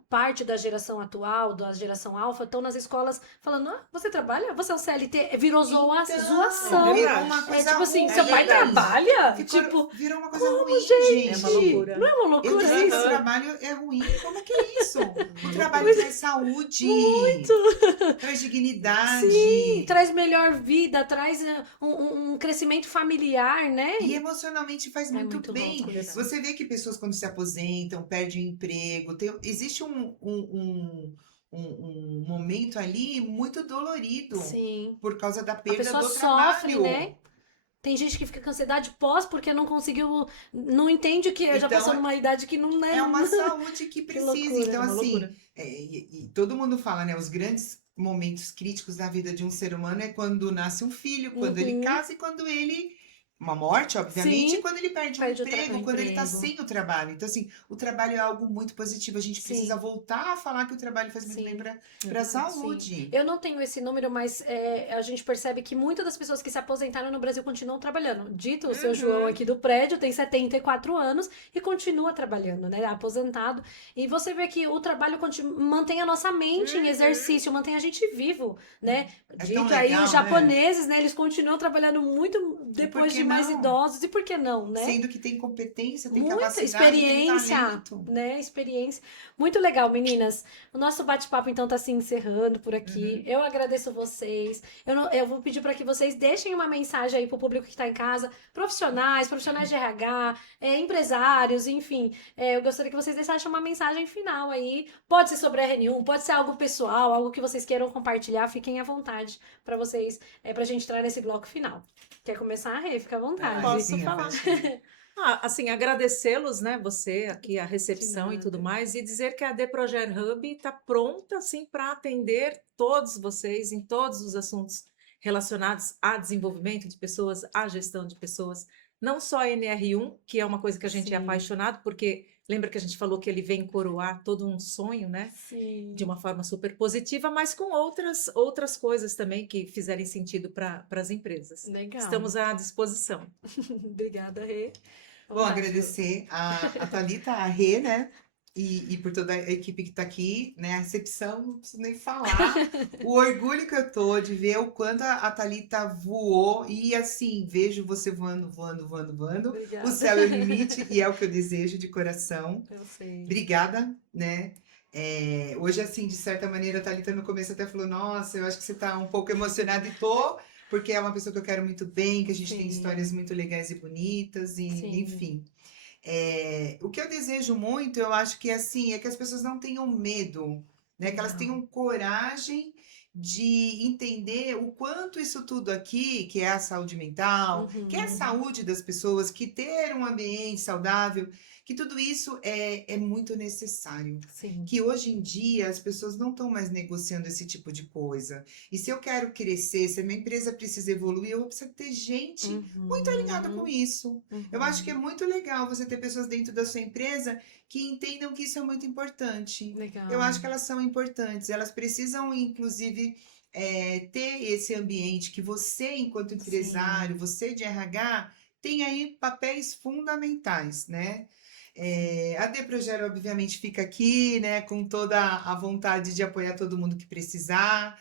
parte da geração atual, da geração alfa, estão nas escolas falando: ah, você trabalha? Você é um CLT? Virou zoação. É Virou verdade. uma É coisa tipo assim, ruim. seu pai trabalha? Tipo, Virou uma coisa como, ruim, gente? É uma gente. loucura. Não é uma Eu loucura dizer que o isso? trabalho é ruim, como que é isso? O Uma trabalho loucura. traz saúde, traz Sim, dignidade traz melhor vida, traz um crescimento familiar, né? e emocionalmente faz É muito muito bem. louco isso. Você vê que pessoas quando se aposentam, perdem o emprego, existe um momento ali muito dolorido Sim. por causa da A perda pessoa do sofre, né? trabalho. Tem gente que fica com ansiedade pós porque não conseguiu, não entende que já passou Então, numa idade que não é. é uma saúde que Que precisa. loucura. Então, É uma assim, loucura. e todo mundo fala, né? Os grandes momentos críticos da vida de um ser humano é quando nasce um filho, quando ele Uhum. casa e quando ele. Uma morte, obviamente, e Sim, quando ele perde um perde o emprego, quando ele está emprego. sem o trabalho. Então, assim, o trabalho é algo muito positivo. A gente precisa Sim. voltar a falar que o trabalho faz muito bem Sim. para a É. saúde. Eu não tenho esse número, mas a gente percebe que muitas das pessoas que se aposentaram no Brasil continuam trabalhando. Dito o seu João Uhum. aqui do prédio, tem 74 anos e continua trabalhando, né? Aposentado. E você vê que o trabalho mantém a nossa mente em Uhum. exercício, mantém a gente vivo, né? É tão Dito aí, os legal, né? japoneses, né? Eles continuam trabalhando muito E por depois que de mais não? idosos. E por que não, né? Sendo que tem competência, tem Muita capacidade, tem experiência, talento. né? Experiência. Muito legal, meninas. O nosso bate-papo então tá se encerrando por aqui. Uhum. Eu agradeço vocês. Eu vou pedir para que vocês deixem uma mensagem aí pro público que tá em casa, profissionais de RH, empresários, enfim. Eu gostaria que vocês deixassem uma mensagem final aí. Pode ser sobre a RN1, pode ser algo pessoal, algo que vocês queiram compartilhar. Fiquem à vontade para vocês, pra gente entrar nesse bloco final. Quer começar, Rê? Fica à vontade. Ai, Posso sim, a falar? Paty. Assim, agradecê-los, né, você aqui, a De recepção e tudo nada. mais, e dizer que a The Proger Hub está pronta, assim, para atender todos vocês em todos os assuntos relacionados a desenvolvimento de pessoas, à gestão de pessoas, não só a NR1, que é uma coisa que a gente é Sim. apaixonado, porque lembra que a gente falou que ele vem coroar todo um sonho, né, Sim. de uma forma super positiva, mas com outras coisas também que fizerem sentido para as empresas. Legal. Estamos à disposição. Obrigada, Rê. Bom, agradecer a Thalita, a Rê, né? E por toda a equipe que está aqui, né? A recepção, não preciso nem falar. O orgulho que eu tô de ver o quanto a Thalita voou. E assim, vejo você voando, voando, voando, voando. Obrigada. O céu é o limite e é o que eu desejo de coração. Eu sei. Obrigada, né? Hoje, assim, de certa maneira, a Thalita no começo até falou: Nossa, eu acho que você está um pouco emocionada, e tô, porque é uma pessoa que eu quero muito bem, que a gente tem Sim. histórias muito legais e bonitas, e Sim. enfim. O que eu desejo muito, eu acho que assim, é que as pessoas não tenham medo, né? Que elas Não. tenham coragem de entender o quanto isso tudo aqui, que é a saúde mental, que é a Uhum. saúde das pessoas, que ter um ambiente saudável, que tudo isso é muito necessário. Sim. Que hoje em dia as pessoas não estão mais negociando esse tipo de coisa. E se eu quero crescer, se a minha empresa precisa evoluir, eu preciso ter gente muito alinhada com isso. Eu acho que é muito legal você ter pessoas dentro da sua empresa que entendam que isso é muito importante. Legal. Eu acho que elas são importantes. Elas precisam, inclusive, ter esse ambiente que você, enquanto empresário, você de RH, tem aí papéis fundamentais, né? A Deprogera, obviamente, fica aqui, né, com toda a vontade de apoiar todo mundo que precisar.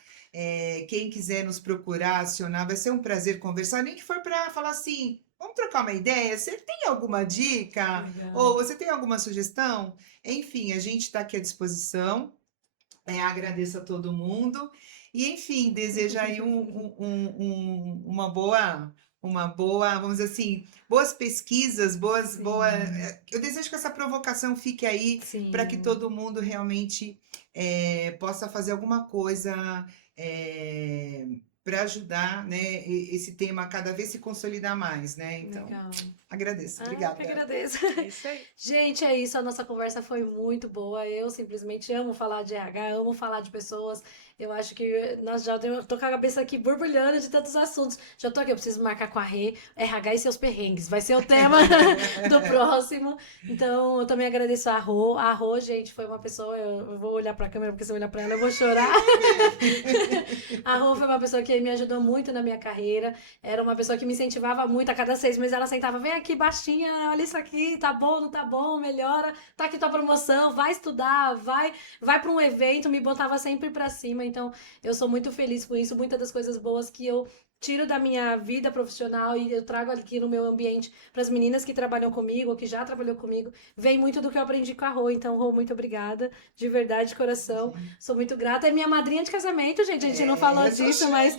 Quem quiser nos procurar, acionar, vai ser um prazer conversar, nem que for para falar assim, vamos trocar uma ideia? Você tem alguma dica? Legal. Ou você tem alguma sugestão? Enfim, a gente está aqui à disposição. Agradeço a todo mundo. E, enfim, desejo aí uma boa, vamos dizer assim, boas pesquisas, Sim. eu desejo que essa provocação fique aí Sim. para que todo mundo realmente possa fazer alguma coisa para ajudar, né, esse tema a cada vez se consolidar mais, né? Então, Legal. agradeço. Ah, eu Obrigada. que agradeço. É isso aí. Gente, é isso. A nossa conversa foi muito boa. Eu simplesmente amo falar de RH, amo falar de pessoas. Eu acho que nós já eu tô com a cabeça aqui borbulhando de tantos assuntos. Já tô aqui, eu preciso marcar com a Rê, RH e seus perrengues. Vai ser o tema do próximo. Então, eu também agradeço a Rô. A Rô, gente, foi uma pessoa. Eu vou olhar pra câmera, porque se eu olhar pra ela, eu vou chorar. A Rô foi uma pessoa que me ajudou muito na minha carreira. Era uma pessoa que me incentivava muito. A cada 6 meses ela sentava, vem aqui baixinha, olha isso aqui, tá bom, não tá bom, melhora, tá aqui tua promoção, vai estudar, vai para um evento, me botava sempre pra cima. Então, eu sou muito feliz com isso. Muitas das coisas boas que eu tiro da minha vida profissional e eu trago aqui no meu ambiente para as meninas que trabalham comigo, ou que já trabalhou comigo, vem muito do que eu aprendi com a Rô. Então, Rô, muito obrigada, de verdade, de coração. Sou muito grata. É minha madrinha de casamento, gente. A gente não falou disso, mas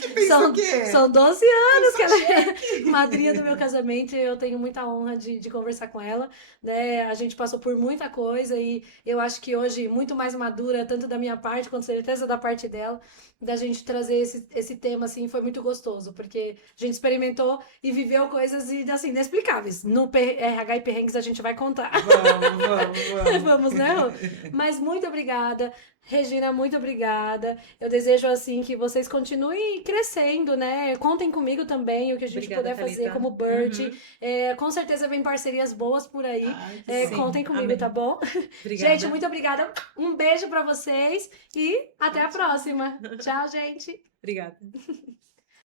são 12 anos que ela é madrinha do meu casamento. E eu tenho muita honra de conversar com ela, né? A gente passou por muita coisa e eu acho que hoje, muito mais madura, tanto da minha parte quanto certeza da parte dela, da gente trazer esse tema, assim, foi muito gostoso, porque a gente experimentou e viveu coisas, assim, inexplicáveis. No RH e Perrengues a gente vai contar. Vamos. Vamos, né, Rô? Mas muito obrigada. Regina, muito obrigada. Eu desejo, assim, que vocês continuem crescendo, né? Contem comigo também, o que a gente Obrigada, puder fazer Thalita. como Bird. Uhum. Com certeza vem parcerias boas por aí. Ai, que Sim, bom. Contem comigo, amém. tá bom? Obrigada. Gente, muito obrigada. Um beijo pra vocês e até a próxima. Tchau, gente. Obrigada.